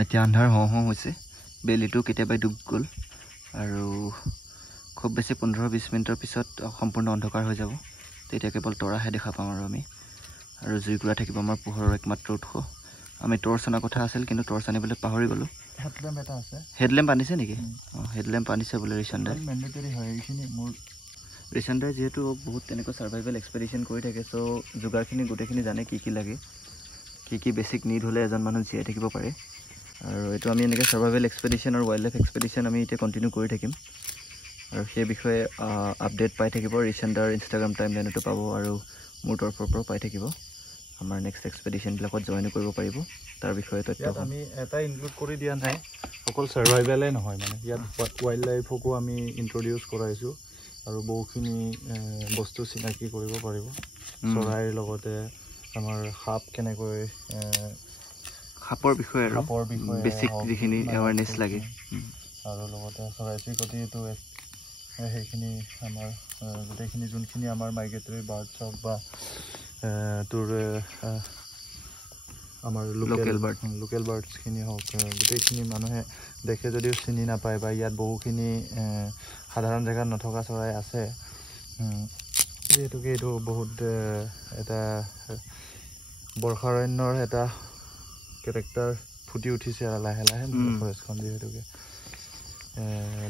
এতিয়া আন্ধাৰ হওঁ হৈছে বেলিটো কেতিয়াবাই ডুব গ'ল আৰু খুব বেছি 15-20 মিনিটৰ পিছত সম্পূৰ্ণ অন্ধকাৰ হৈ যাব তেতিয়া কেৱল তৰাহে দেখা পাম আৰু আমি আৰু জুইকুৰা থাকিব আমাৰ পোহৰৰ একমাত্ৰ উৎস আমি টৰ্চ অনাৰ কথা আছিল কিন্তু টৰ্চ আনিবলৈ পাহৰি গ'লোঁ হেডলেম্প এটা আছে হেডলেম্প আনিছে নেকি হেডলেম্প আনিছে বোলে ৰিচান দাই মেণ্ডেটৰী হয় এইখিনি মোৰ ৰিচান দাই যিহেতু বহুত তেনেকুৱা ছাৰ্ভাইভেল এক্সপেডিশ্যন কৰি থাকে চ' যোগাৰখিনি গোটেইখিনি জানে কি লাগে কি বেছিক নিড হ'লে এজন মানুহ জীয়াই থাকিব পাৰে আৰু এইটো আমি এনেকৈ ছাৰ্ভাইভেল এক্সপেডিশ্যন আৰু ৱাইল্ড লাইফ এক্সপেডিশ্যন আমি এতিয়া কণ্টিনিউ কৰি থাকিম আৰু সেই বিষয়ে আপডেট পাই থাকিব ৰিচান দাৰ ইনষ্টাগ্ৰাম টাইমলাইনতো পাব আৰু মোৰ তৰফৰ পৰাও পাই থাকিব আমাৰ নেক্সট এক্সপেডিশ্যনবিলাকত জইনো কৰিব পাৰিব তাৰ বিষয়ে তথ্য আমি এটা ইনক্লুড কৰি দিয়া নাই অকল ছাৰ্ভাইভেলেই নহয় মানে ইয়াত ৱাইল্ড লাইফকো আমি ইণ্ট্ৰডিউচ কৰাইছোঁ আৰু বহুখিনি বস্তু চিনাকি কৰিব পাৰিব চৰাইৰ লগতে আমাৰ সাপ কেনেকৈ সাপৰ বিষয়ে বেছিক যিখিনি এৱাৰনেছ লাগে আৰু লগতে চৰাই চিৰিকটিটো সেইখিনি আমাৰ গোটেইখিনি যোনখিনি আমাৰ মাইগ্ৰেটৰী বাৰ্ডছ হওক বা তোৰ আমাৰ লোকেল বাৰ্ডছখিনি হওক গোটেইখিনি মানুহে দেখে যদিও চিনি নাপায় বা ইয়াত বহুখিনি সাধাৰণ জেগাত নথকা চৰাই আছে যিহেতুকে এইটো বহুত এটা বৰ্ষাৰণ্যৰ এটা কেৰেক্টাৰ ফুটি উঠিছে আৰু লাহে লাহে ফৰেষ্টখন যিহেতুকে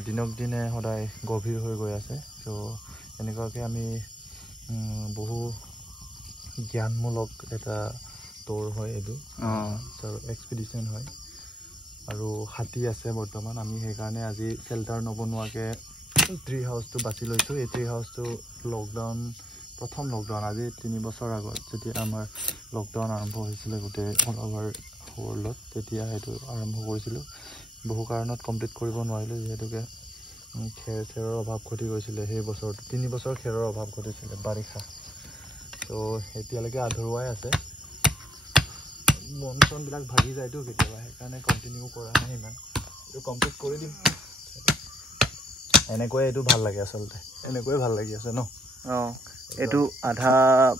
দিনক দিনে সদায় গভীৰ হৈ গৈ আছে চ' এনেকুৱাকৈ আমি বহু জ্ঞানমূলক এটা ট'ৰ হয় এইটো এক্সপিডিশ্যন হয় আৰু হাতী আছে বৰ্তমান আমি সেইকাৰণে আজি শেল্টাৰ নবনোৱাকৈ ট্ৰি হাউচটো বাছি লৈছোঁ এই ট্ৰি হাউচটো প্ৰথম লকডাউন আজি 3 বছৰ আগত যেতিয়া আমাৰ লকডাউন আৰম্ভ হৈছিলে গোটেই অল অভাৰ ৱৰ্ল্ডত তেতিয়া সেইটো আৰম্ভ কৰিছিলোঁ বহু কাৰণত কমপ্লিট কৰিব নোৱাৰিলোঁ যিহেতুকে খেৰৰ অভাৱ ঘটি গৈছিলে সেই বছৰটো 3 বছৰ খেৰৰ অভাৱ ঘটিছিলে বাৰিষা তো এতিয়ালৈকে আধৰুৱাই আছে মন চনবিলাক ভাগি যায়তো কেতিয়াবা সেইকাৰণে কণ্টিনিউ কৰা নাই ইমান এইটো কমপ্লিট কৰি দিম এনেকৈয়ে এইটো ভাল লাগে আচলতে এনেকৈয়ে ভাল লাগি আছে ন অঁ এইটো আধা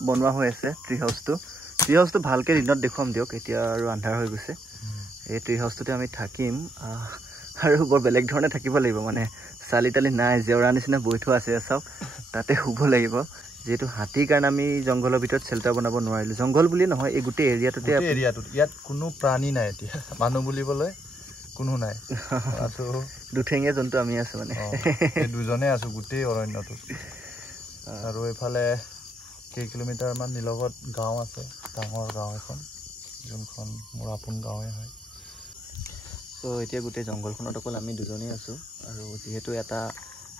বনোৱা হৈ আছে ট্ৰি হাউচটো ভালকৈ দিনত দেখুৱাম দিয়ক এতিয়া আৰু আন্ধাৰ হৈ গৈছে এই ট্ৰি হাউচটোতে আমি থাকিম আৰু বৰ বেলেগ ধৰণে থাকিব লাগিব মানে চালি তালি নাই জেওৰা নিচিনা বৈ থোৱা আছে চাওক তাতে শুব লাগিব যিহেতু হাতীৰ কাৰণে আমি জংঘলৰ ভিতৰত চেল্টাৰ বনাব নোৱাৰিলোঁ জংঘল বুলি নহয় এই গোটেই এৰিয়াটোতে ইয়াত কোনো প্ৰাণী নাই এতিয়া মানুহ বুলিবলৈ কোনো নাই দুঠেঙীয়া জন্তু আমি আছোঁ মানে দুজনে আছোঁ গোটেই অৰণ্যটোত আৰু এইফালে কেইকিলোমিটাৰমান নিলগত গাঁও আছে ডাঙৰ গাঁও এখন যোনখন মোৰ আপোন গাঁৱে হয় ত' এতিয়া গোটেই জংঘলখনত অকল আমি দুজনেই আছোঁ আৰু যিহেতু এটা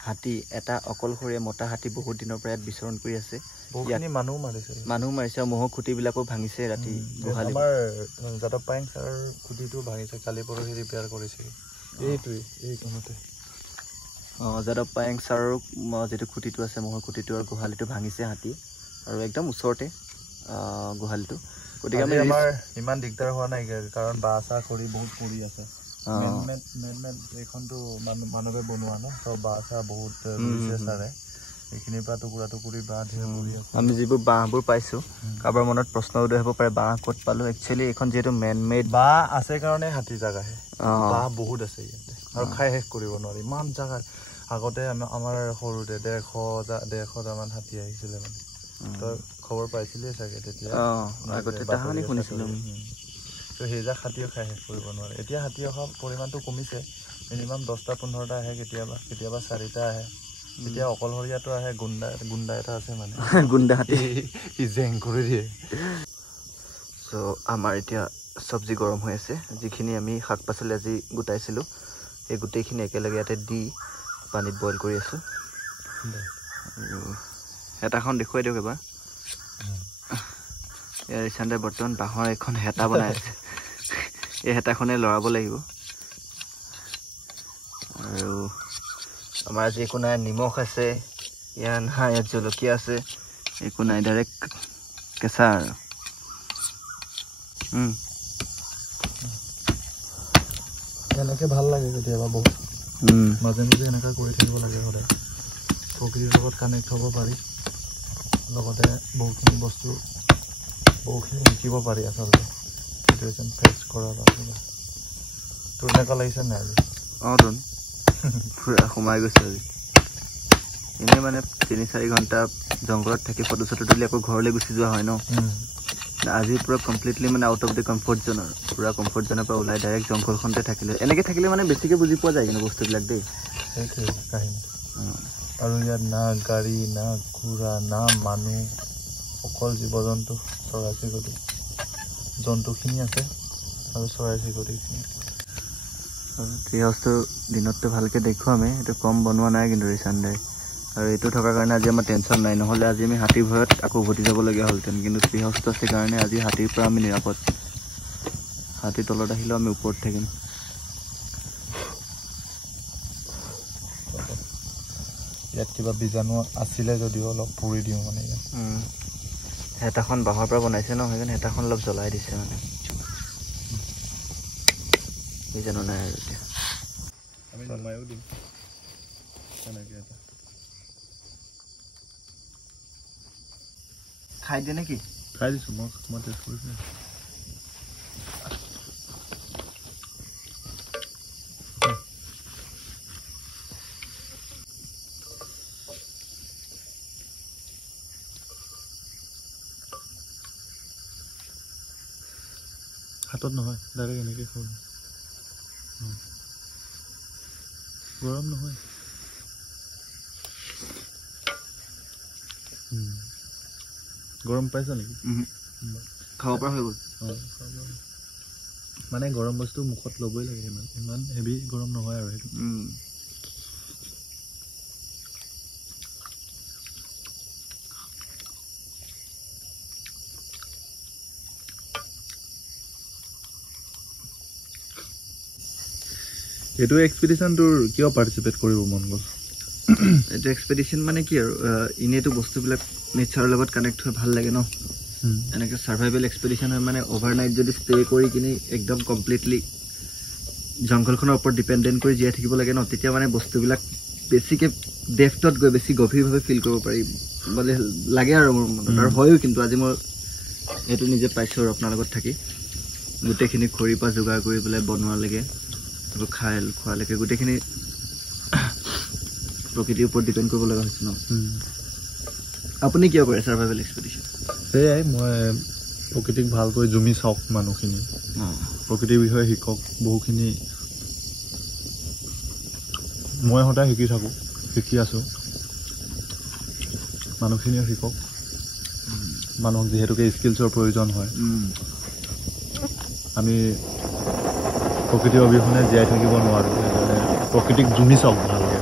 হাতী এটা অকলশৰীয়া মতা হাতী বহুত দিনৰ পৰা ইয়াত বিচৰণ কৰি আছে বহুখিনি মানুহ মাৰিছে আৰু মহৰ খুঁটিবিলাকো ভাঙিছে ৰাতি গোহালি আমাৰ যাদৱ পায়েং ছাৰ খুঁটিটো ভাঙিছে কালি পৰহি ৰিপেয়াৰ কৰিছে এইখনতে অঁ যাদৱ পায়েং ছাৰৰ যিটো খুঁটিটো আছে মহৰ খুঁটিটো আৰু গোহালিটো ভাঙিছে হাতী আৰু একদম ওচৰতে গোহালিটো গতিকে আমি আমাৰ ইমান দিগদাৰ হোৱা নাই কাৰণ বাঁহ চাহ খৰি বহুত পৰি আছে মেন এইখনতো মানৱে বনোৱা ন চব বাঁহ চাহ বহুত ৰুইছে ছাৰে এইখিনিৰ পৰা টুকুৰা টুকুৰি বাঁহ ধেৰ পৰি আছে আমি যিবোৰ বাঁহবোৰ পাইছোঁ কাৰোবাৰ মনত প্ৰশ্ন উদয় হ'ব পাৰে বাঁহ ক'ত পালোঁ একচুৱেলি এইখন যিহেতু মেন মেড বাঁহ আছে কাৰণে হাতী জাগা আহে বাঁহ বহুত আছে ইয়াতে আৰু খাই শেষ কৰিব নোৱাৰি ইমান জাগা আগতে আমাৰ সৰুতে 150টামান হাতী আহিছিলে মানে তই খবৰ পাইছিলেই চাগে তেতিয়া আগতে তাহানি শুনিছিলোঁ তো সেইজাক হাতীও খাই শেষ কৰিব নোৱাৰে এতিয়া হাতী অহা পৰিমাণটো কমিছে মিনিমাম 10-15টা আহে কেতিয়াবা 4টা আহে এতিয়া অকলশৰীয়াটো আহে গুণ্ডা এটা আছে মানে গুণ্ডা হাতী সি জেং কৰি দিয়ে চ' আমাৰ এতিয়া চব্জি গৰম হৈ আছে যিখিনি আমি শাক পাচলি আজি গোটাইছিলোঁ এই গোটেইখিনি একেলগে ইয়াতে দি পানীত বইল কৰি আছোঁ আৰু হেতাখন দেখুৱাই দিয়ক এবাৰ ইয়াৰ ৰিচান্দে বৰ্তমান বাঁহৰ এখন হেতা বনাই আছে এই হেতাখনে লৰাব লাগিব আৰু আমাৰ আজি একো নাই নিমখ আছে ইয়াত জলকীয়া আছে একো নাই ডাইৰেক্ট কেঁচা আৰু এনেকৈ ভাল লাগে কেতিয়াবা বহুত মাজে মাজে এনেকুৱা কৰি থাকিব লাগে সদায় প্ৰকৃতিৰ লগত কানেক্ট হ'ব পাৰি লগতে বহুখিনি বস্তু বহুখিনি শিকিব পাৰি আচলতে চিটুৱেশ্যন ফেচ কৰা বা কিবা তোৰ এনেকুৱা লাগিছে নাই আজি তোন পুৰা সোমাই গৈছে আজি এনেই মানে 3-4 ঘণ্টা জংঘলত থাকি ফটো চটো তুলি আকৌ ঘৰলৈ গুচি যোৱা হয় ন আজি পুৰা কমপ্লিটলি মানে out of the comfort zone আৰু পুৰা কমফৰ্ট জ'নৰ পৰা ওলাই ডাইৰেক্ট জংঘলখনতে থাকিলে এনেকৈ থাকিলে মানে বেছিকৈ বুজি পোৱা যায় কিন্তু বস্তুবিলাক দেই সেইটোৱে কাহিনী আৰু ইয়াত না গাড়ী না ঘোঁৰা না মানুহ অকল জীৱ জন্তু চৰাই চিৰিকটি জন্তুখিনি আছে আৰু চৰাই চিৰিকটিখিনি ট্ৰি হাউচটো দিনততো ভালকৈ দেখুৱামেই এইটো কম বনোৱা নাই কিন্তু ৰিচান্দাই আৰু এইটো থকাৰ কাৰণে আজি আমাৰ টেনশ্যন নাই নহ'লে আজি আমি হাতীৰ ভয়ত আকৌ উভতি যাবলগীয়া হ'লহেঁতেন কিন্তু ট্ৰি হাউচটো আছে কাৰণে আজি হাতীৰ পৰা আমি নিৰাপদ হাতীৰ তলত আহিলেও আমি ওপৰত থাকিম ইয়াত কিবা বীজাণু আছিলে যদিও অলপ পুৰি দিওঁ মানে ইয়াত হেতাখন বাঁহৰ পৰা বনাইছে ন সেইকাৰণে হেতাখন অলপ জ্বলাই দিছে মানে বীজাণু নাই আৰু এতিয়া আমি নমায়ো দিম তেনেকৈ এটা খাই দিয়ে নেকি খাই দিছোঁ মই টেষ্ট কৰিছোঁ হাতত নহয় ডাইৰেক্ট এনেকৈ খাব গৰম নহয় গৰম পাইছা নেকি খাব পৰা হৈ গ'ল মানে গৰম বস্তু মুখত ল'বই লাগে ইমান হেভি গৰম নহয় আৰু সেইটো এইটো এক্সপিডিশ্যন তোৰ কিয় পাৰ্টিচিপেট কৰিব মন গ'ল এইটো এক্সপেডিশ্যন মানে কি আৰু ইনেটো বস্তুবিলাক নেচাৰৰ লগত কানেক্ট হৈ ভাল লাগে ন এনেকৈ সাৰ্ভাইভেল এক্সপেডিশ্যন হয় মানে অভাৰনাইট যদি ষ্টে কৰি কিনি একদম কমপ্লিটলি জংঘলখনৰ ওপৰত ডিপেণ্ডেণ্ট কৰি জীয়াই থাকিব লাগে ন তেতিয়া মানে বস্তুবিলাক বেছিকৈ ডেফটত গৈ বেছি গভীৰভাৱে ফিল কৰিব পাৰি বুলি লাগে আৰু মোৰ মনত আৰু হয়ো কিন্তু আজি মই এইটো নিজে পাইছোঁ আৰু আপোনাৰ লগত থাকি গোটেইখিনি খৰিৰ পৰা যোগাৰ কৰি পেলাই বনোৱালৈকে আৰু খোৱালৈকে গোটেইখিনি প্ৰকৃতিৰ ওপৰত ডিপেণ্ড কৰিব লগা হৈছে ন আপুনি কিয় কৰে সাৰ্ভাইভেল এক্সপেডিশ্যন সেয়াই মই প্ৰকৃতিক ভালকৈ জুমি চাওক মানুহখিনি প্ৰকৃতিৰ বিষয়ে শিকক বহুখিনি মই সদায় শিকি আছোঁ মানুহখিনিও শিকক মানুহক যিহেতুকে স্কিলছৰ প্ৰয়োজন হয় আমি প্ৰকৃতিৰ অবিহনে জীয়াই থাকিব নোৱাৰোঁ সেইকাৰণে প্ৰকৃতিক জুমি চাওক ভালকৈ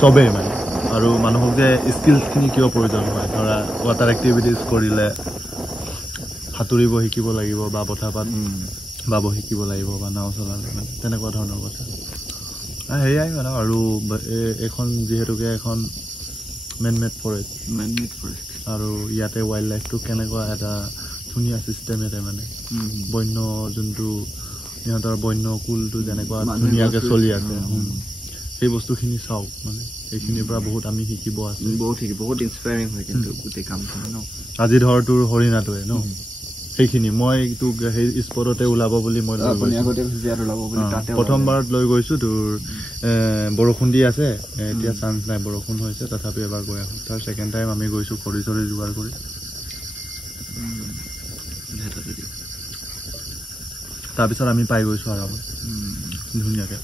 চবেই মানে আৰু মানুহক যে স্কিলছখিনি কিয় প্ৰয়োজন হয় ধৰা ৱাটাৰ এক্টিভিটিজ কৰিলে সাঁতুৰিব শিকিব লাগিব বা বঠাপাত বাব শিকিব লাগিব বা নাও চলালে মানে তেনেকুৱা ধৰণৰ কথা সেয়াই মানে আৰু এইখন যিহেতুকে এখন মেন মেড ফৰেষ্ট আৰু ইয়াতে ৱাইল্ড লাইফটো কেনেকুৱা এটা ধুনীয়া ছিষ্টেমেৰে মানে বন্য যোনটো সিহঁতৰ বন্য কুলটো যেনেকুৱা ধুনীয়াকৈ চলি আছে সেই বস্তুখিনি চাওক মানে সেইখিনিৰ পৰা বহুত আমি শিকিব আছে বহুত ইনস্পায়াৰিং হয় কিন্তু গোটেই কামখিনি ন আজি ধৰ তোৰ হৰিণাটোৱে ন সেইখিনি মই তোক সেই স্পটতে ওলাব বুলি মই প্ৰথমবাৰত লৈ গৈছোঁ তোৰ বৰষুণ দি আছে এতিয়া চান্স নাই বৰষুণ হৈছে তথাপি এবাৰ গৈ আহোঁ তাৰ ছেকেণ্ড টাইম আমি গৈছোঁ খৰি চৰি যোগাৰ কৰি তাৰপিছত আমি পাই গৈছোঁ আৰামত ধুনীয়াকৈ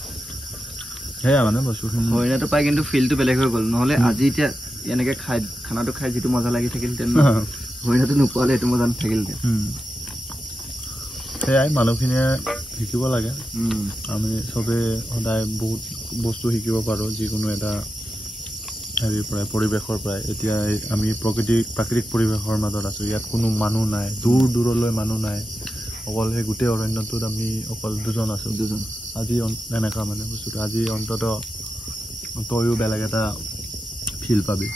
সেয়া মানে বস্তুখিনি হৰিণাটো পাই কিন্তু ফিলটো বেলেগ হৈ গ'ল নহ'লে আজি এতিয়া এনেকৈ খানাটো খাই যিটো মজা লাগি থাকিলহেঁতেন হৰিণাটো নোপোৱালে সেইটো মজা নাথাকিলহেঁতেন সেয়াই মানুহখিনিয়ে শিকিব লাগে আমি চবেই সদায় বহুত বস্তু শিকিব পাৰোঁ যিকোনো এটা হেৰিৰ পৰাই পৰিৱেশৰ পৰাই এতিয়া আমি প্ৰাকৃতিক পৰিৱেশৰ মাজত আছোঁ ইয়াত কোনো মানুহ নাই দূৰ দূৰলৈ মানুহ নাই অকল সেই গোটেই অৰণ্যটোত আমি অকল দুজন আছোঁ আজি এনেকুৱা মানে বস্তুটো আজি অন্ততঃ তয়ো বেলেগ এটা ফিল পাবি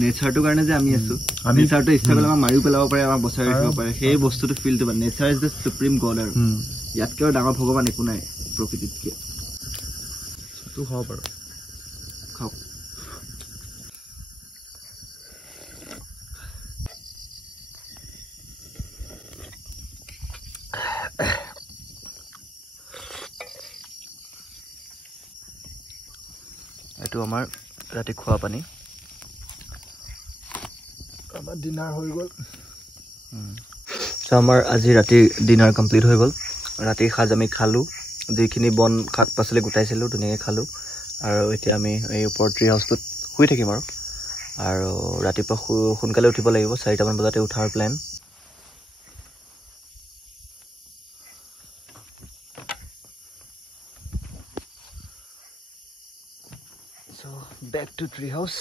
নেচাৰটোৰ কাৰণে যে আমি আছোঁ নেচাৰটো ইচ্ছা কৰিলে আমাক মাৰিও পেলাব পাৰে আমাক বচাই ৰাখিব পাৰে সেই বস্তুটো ফিলটো পায় nature is the supreme god আৰু ইয়াতকৈ আৰু ডাঙৰ ভগৱান একো নাই প্ৰকৃতিতকৈ সেইটো খাব পাৰোঁ খাওক এইটো আমাৰ ৰাতি খোৱা পানী আমাৰ ডিনাৰ হৈ গ'ল আমাৰ আজি ৰাতিৰ ডিনাৰ কমপ্লিট হৈ গ'ল ৰাতিৰ সাজ আমি খালোঁ যিখিনি বন শাক পাচলি গোটাইছিলোঁ ধুনীয়াকৈ খালোঁ আৰু এতিয়া আমি এই ওপৰৰ ট্ৰি হাউচটোত শুই থাকিম আৰু ৰাতিপুৱা সোনকালে উঠিব লাগিব 4টামান বজাতে উঠাৰ plan So back to tree house.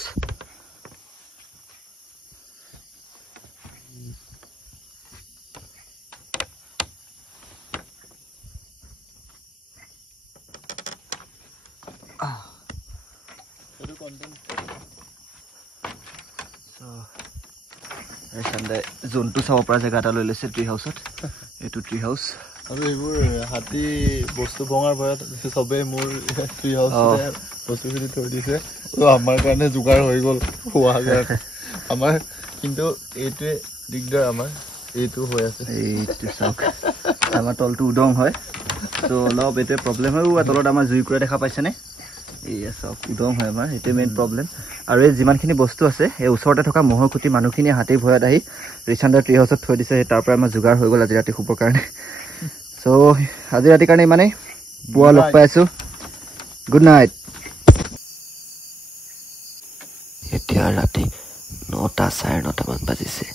Sunday যোনটো চাব পৰা জেগা এটা লৈ লৈছে ট্ৰি হাউচত এইটো ট্ৰি হাউচ আৰু এইবোৰ হাতী বস্তু ভঙাৰ ভয়ত চবেই মোৰ ট্ৰি হাউচতে বস্তুখিনি থৈ দিছে আমাৰ কাৰণে যোগাৰ হৈ গ'ল খোৱাৰ কাৰণে আমাৰ কিন্তু এইটোৱে দিগদাৰ আমাৰ এইটো হৈ আছে এইটো চাওক আমাৰ তলটো উদং হয় ত' অলপ এইটোৱে প্ৰব্লেম হয় তলত আমাৰ জুইকুৰা দেখা পাইছেনে এয়া চাওক উদং হয় আমাৰ সেইটোৱে মেইন প্ৰব্লেম আৰু এই যিমানখিনি বস্তু আছে এই ওচৰতে থকা মহৰ খুটি মানুহখিনিয়ে হাতীৰ ভয়ত আহি ৰিচাণ্ডাৰ ট্ৰি হাউচত থৈ দিছে তাৰ পৰা আমাৰ যোগাৰ হৈ গ'ল আজি ৰাতি শুবৰ কাৰণে চ' আজি ৰাতিৰ কাৰণে ইমানেই পুৱা লগ পাই আছোঁ গুড নাইট এতিয়া ৰাতি 9টা 9:30মান বাজিছে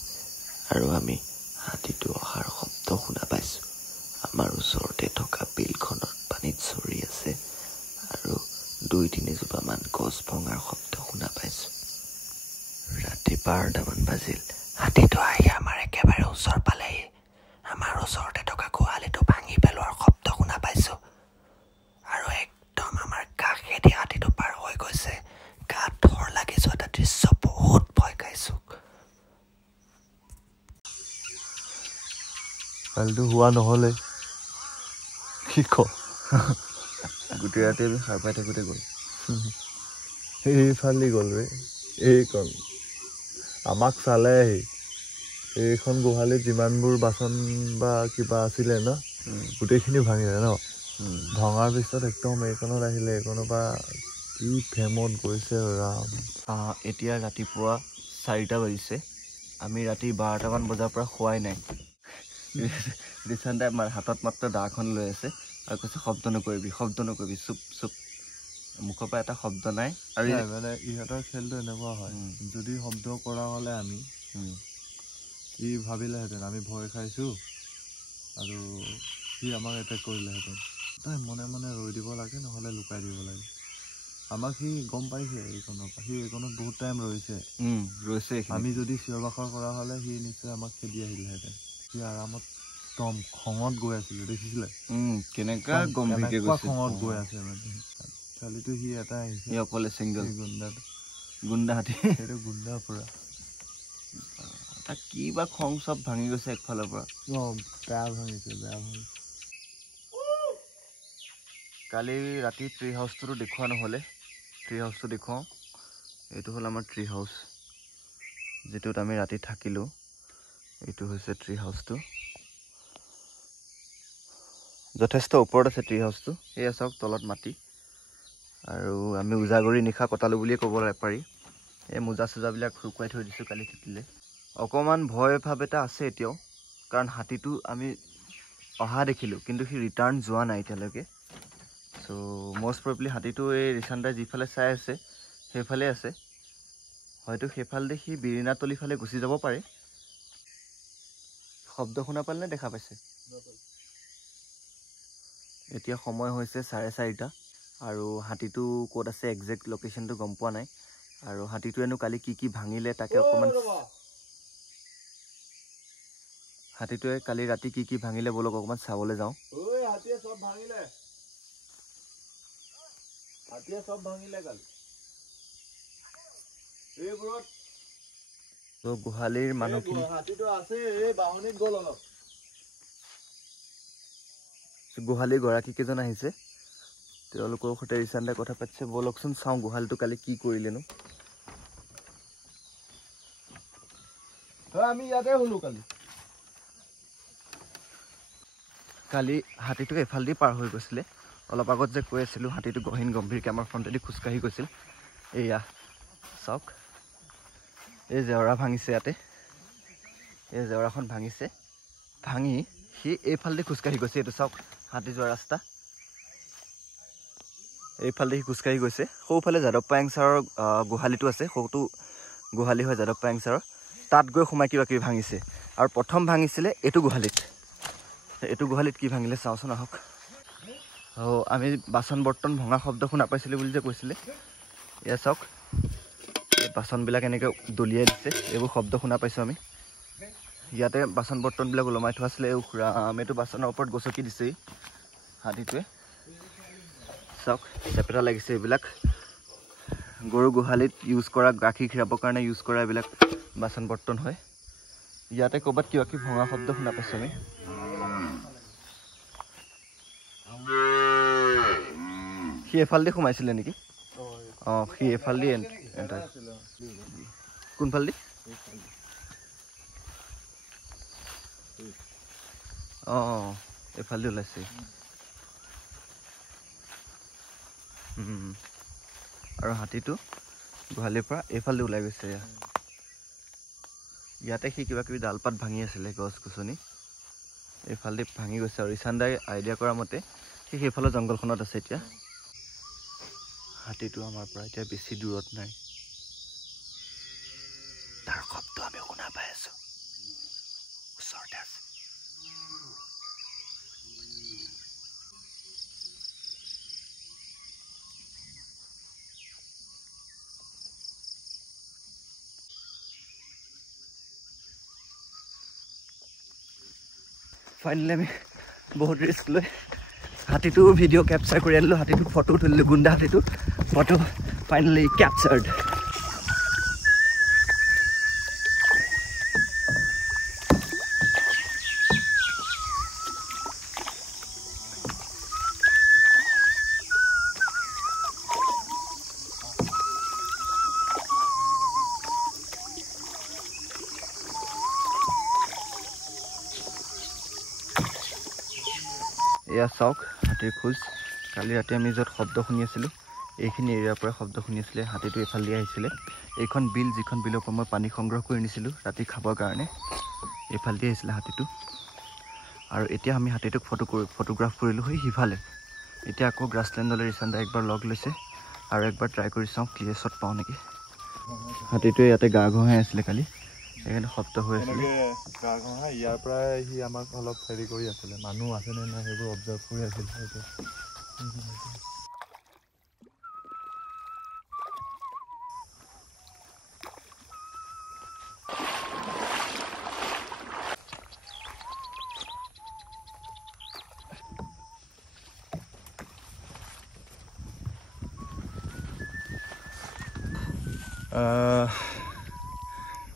আৰু আমি হাতীটো অহাৰ শব্দ শুনা পাইছোঁ আমাৰ ওচৰতে থকা বিলখনত পানীত চৰি আছে আৰু 2-3 জোপামান গছ ভঙাৰ শব্দ শুনা পাইছোঁ ৰাতি 12টামান বাজিল হাতীটো আহি আমাৰ একেবাৰে ওচৰ পালেহি আমাৰ ওচৰতে থকা গোহালিটো ভাঙি পেলোৱাৰ শব্দ শুনা পাইছোঁ আৰু একদম আমাৰ কাষেদি হাতীটো পাৰ হৈ গৈছে কালিটো হোৱা নহ'লে কি ক গোটেই ৰাতি আমি সাৰ পাই থাকোঁতে গ'ল এইফালে গ'ল ৰে এইকণ আমাক চালে আহি এইখন গোহালিত যিমানবোৰ বাচন বা কিবা আছিলে ন গোটেইখিনি ভাঙিলে ন ভঙাৰ পিছত একদম এইকণত আহিলে এইকণৰ পৰা কি ফেমত গৈছে ৰাম এতিয়া ৰাতিপুৱা 4টা বাজিছে আমি ৰাতি 12টামান বজাৰ পৰা খোৱাই নাই ৰিচান দাই আমাৰ হাতত মাত্ৰ দাখন লৈ আছে আৰু কৈছে শব্দ নকৰিবি চুপ চুপ মুখৰ পৰা এটা শব্দ নাই আৰু মানে ইহঁতৰ খেলটো এনেকুৱা হয় যদি শব্দ কৰা হ'লে আমি ই ভাবিলেহেঁতেন আমি ভয় খাইছোঁ আৰু সি আমাক এটেক কৰিলেহেঁতেন তই মনে মনে ৰৈ দিব লাগে নহ'লে লুকাই দিব লাগে আমাক সি গম পাইছে এইকণৰ পৰা সি এইকণত বহুত টাইম ৰৈছে আমি যদি চিঞৰ বাখৰ কৰা হ'লে সি নিশ্চয় আমাক খেদি আহিলেহেঁতেন সি আৰামত একদম খঙত গৈ আছিলে দেখিছিলে কেনেকুৱা গম্ভীৰকৈ খঙত গৈ আছে মানে কালিতো সি এটা আহিছে অকলে চিংগল গুণ্ডা হাতী সেইটো গুণ্ডা পুৰা তাক কি বা খং চব ভাঙি গৈছে একফালৰ পৰা বেয়া ভাঙিছে কালি ৰাতি ট্ৰি হাউচটো দেখুওৱা নহ'লে ট্ৰি হাউচটো দেখুৱাওঁ এইটো হ'ল আমাৰ ট্ৰি হাউচ যিটোত আমি ৰাতি থাকিলোঁ এইটো হৈছে ট্ৰি হাউচটো যথেষ্ট ওপৰত আছে ট্ৰি হাউচটো এয়া চাওক তলত মাটি আৰু আমি উজাগৰি নিশা কটালোঁ বুলিয়ে ক'ব পাৰি এই মোজা চোজাবিলাক শুকুৱাই থৈ দিছোঁ কালি তিতিলে অকণমান ভয় ভাৱ এটা আছে এতিয়াও কাৰণ হাতীটো আমি অহা দেখিলোঁ কিন্তু সি ৰিটাৰ্ণ যোৱা নাই এতিয়ালৈকে চ' মষ্ট প্ৰবেবলি হাতীটো এই ৰিচান দাই যিফালে চাই আছে সেইফালে আছে হয়তো সেইফালেদি সি বিৰিণাতলি ফালে গুচি যাব পাৰে শব্দ শুনা পালে নে দেখা পাইছে এতিয়া সময় হৈছে 4:30 আৰু হাতীটো ক'ত আছে একজেক্ট লোকেশ্যনটো গম পোৱা নাই আৰু হাতীটোৱেনো কালি কি ভাঙিলে তাকে অকণমান হাতীটোৱে কালি ৰাতি কি ভাঙিলে বলক অকণমান চাবলৈ যাওঁ গোহালিৰ মানুহখিনি গোহালিৰ গৰাকীকেইজন আহিছে তেওঁলোকৰ সৈতে ৰিচান দাই কথা পাতিছে বলকচোন চাওঁ গোহালিটো কালি কি কৰিলেনো আমি ইয়াতে হ'লো কালি হাতীটো এফালেদি পাৰ হৈ গৈছিলে অলপ আগত যে কৈ আছিলোঁ হাতীটো গহীন গম্ভীৰকৈ আমাৰ ফ্ৰণ্টেদি খোজকাঢ়ি গৈছিল এয়া চাওক এই জেওৰা ভাঙিছে ইয়াতে এই জেওৰাখন ভাঙিছে ভাঙি সি এইফালেদি খোজকাঢ়ি গৈছে এইটো চাওক হাতী যোৱা ৰাস্তা এইফালেদি সি খোজকাঢ়ি গৈছে সৌফালে যাদৱ পায়েং ছাৰৰ গোহালিটো আছে সৌটো গোহালি হয় যাদৱ পায়েং ছাৰৰ তাত গৈ সোমাই কিবা কিবি ভাঙিছে আৰু প্ৰথম ভাঙিছিলে এইটো গোহালিত কি ভাঙিলে চাওঁচোন আহক আমি বাচন বৰ্তন ভঙা শব্দ শুনা পাইছিলোঁ বুলি যে কৈছিলে এয়া চাওক এই বাচনবিলাক এনেকৈ দলিয়াই দিছে এইবোৰ শব্দ শুনা পাইছোঁ আমি ইয়াতে বাচন বৰ্তনবিলাক ওলমাই থোৱা আছিলে এইটো বাচনৰ ওপৰত গছকি দিছেই হাতীটোৱে চাওক চেপেটা লাগিছে এইবিলাক গৰু গোহালিত ইউজ কৰা গাখীৰ খীৰাবৰ কাৰণে ইউজ কৰা এইবিলাক বাচন বৰ্তন হয় ইয়াতে ক'ৰবাত কিবা কিবি ভঙা শব্দ শুনা পাইছোঁ আমি সি এফালেদি সোমাইছিলে নেকি সি এফালেদি কোনফালেদি এফালেদি ওলাইছে আৰু হাতীটো গোহালিৰ পৰা এইফালেদি ওলাই গৈছে ইয়াতে সি কিবা কিবি ডালপাত ভাঙি আছিলে গছ গছনি এইফালেদি ভাঙি গৈছে আৰু ৰিচান দাই আইডিয়া কৰা মতে সি সেইফালৰ জংঘলখনত আছে এতিয়া হাতীটো আমাৰ পৰা এতিয়া বেছি দূৰত নাই তাৰ শব্দ আমি শুনা পাই আছোঁ ওচৰতে আছে ফাইনেলি আমি বহুত ৰিস্ক লৈ হাতীটো ভিডিঅ' কেপচাৰ কৰি আনিলোঁ হাতীটোক ফটো তুলিলোঁ গুণ্ডা হাতীটো ফটো ফাইনেলি কেপচাৰ্ড এয়া চাওক হাতীৰ খোজ কালি ৰাতি আমি য'ত শব্দ শুনি আছিলোঁ এইখিনি এৰিয়াৰ পৰা শব্দ শুনি আছিলে হাতীটো এইফালে দি আহিছিলে এইখন বিল যিখন বিলৰ পৰা মই পানী সংগ্ৰহ কৰি নিছিলোঁ ৰাতি খাবৰ কাৰণে এইফালে দি আহিছিলে হাতীটো আৰু এতিয়া আমি হাতীটোক ফটোগ্ৰাফ কৰিলোঁ সিফালে এতিয়া আকৌ গ্ৰাছলেণ্ডলৈ ৰিচান্দা একবাৰ লগ লৈছে আৰু একবাৰ ট্ৰাই কৰি চাওঁ ক্লিয়াৰ শ্বট পাওঁ নেকি হাতীটোৱে ইয়াতে গা ঘঁহাই আছিলে কালি সেইকাৰণে শব্দ হৈ আছিলে গা ঘঁহা ইয়াৰ পৰাই সি আমাক অলপ হেৰি কৰি আছিলে মানুহ আছেনে নাই সেইবোৰ অবজাৰ্ভ কৰি আছিলে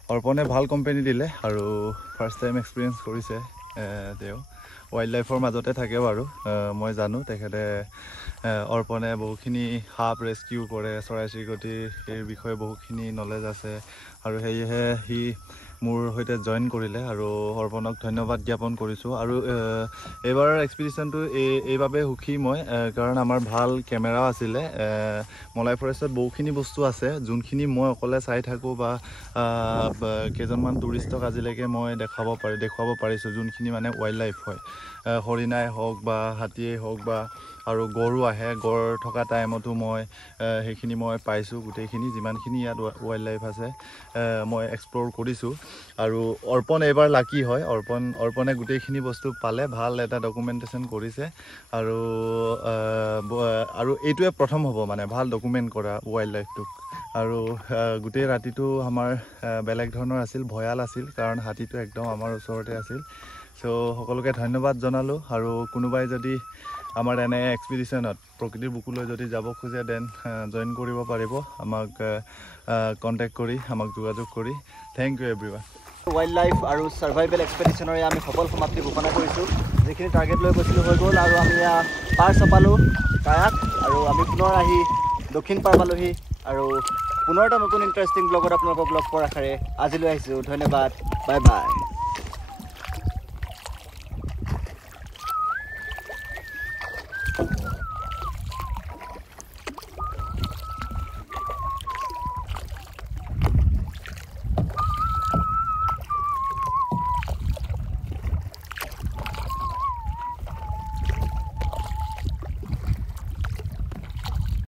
অৰ্পণে ভাল কোম্পানী দিলে আৰু ফাৰ্ষ্ট টাইম এক্সপিৰিয়েঞ্চ কৰিছে তেওঁ ৱাইল্ড লাইফৰ মাজতে থাকে বাৰু মই জানো তেখেতে অৰ্পণে বহুখিনি সাপ ৰেস্কিউ কৰে চৰাই চিৰিকটিৰ সেই বিষয়ে বহুখিনি নলেজ আছে আৰু সেয়েহে সি মোৰ সৈতে জইন কৰিলে আৰু অৰ্পণক ধন্যবাদ জ্ঞাপন কৰিছোঁ আৰু এইবাৰ এক্সপিডিশ্যনটো এইবাবে সুখী মই কাৰণ আমাৰ ভাল কেমেৰাও আছিলে মলাই ফৰেষ্টত বহুখিনি বস্তু আছে যোনখিনি মই অকলে চাই থাকোঁ বা কেইজনমান টুৰিষ্টক আজিলৈকে মই দেখুৱাব পাৰিছোঁ যোনখিনি মানে ৱাইল্ড লাইফ হয় হৰিণাই হওক বা হাতীয়েই হওক বা আৰু গড়ো আহে গড় থকা টাইমতো মই সেইখিনি মই পাইছোঁ গোটেইখিনি যিমানখিনি ইয়াত ৱাইল্ড লাইফ আছে মই এক্সপ্ল'ৰ কৰিছোঁ আৰু অৰ্পণ এইবাৰ লাকি হয় অৰ্পণে গোটেইখিনি বস্তু পালে ভাল এটা ডকুমেণ্টেশ্যন কৰিছে আৰু এইটোৱে প্ৰথম হ'ব মানে ভাল ডকুমেণ্ট কৰা ৱাইল্ড লাইফটোক আৰু গোটেই ৰাতিটো আমাৰ বেলেগ ধৰণৰ আছিল ভয়াল আছিল কাৰণ হাতীটো একদম আমাৰ ওচৰতে আছিল চ' সকলোকে ধন্যবাদ জনালোঁ আৰু কোনোবাই যদি আমাৰ এনে এক্সপিডিশ্যনত প্ৰকৃতিৰ বুকুলৈ যদি যাব খোজে দেন জইন কৰিব পাৰিব আমাক কণ্টেক্ট কৰি আমাক যোগাযোগ কৰি thank you everyone wild life আৰু ছাৰ্ভাইভেল এক্সপেডিশ্যনৰে আমি সফল সমাপ্তি ঘোষণা কৰিছোঁ যিখিনি টাৰ্গেট লৈ গৈছিলোঁ হৈ গ'ল আৰু আমি পাৰ চপালোঁ কায়াক আৰু আমি পুনৰ আহি দক্ষিণ পাৰ পালোহি আৰু পুনৰ এটা নতুন ইণ্টাৰেষ্টিং ব্লগত আপোনালোকক লগ পোৱাৰ আশাৰে আজিলৈ আহিছোঁ ধন্যবাদ বাই বাই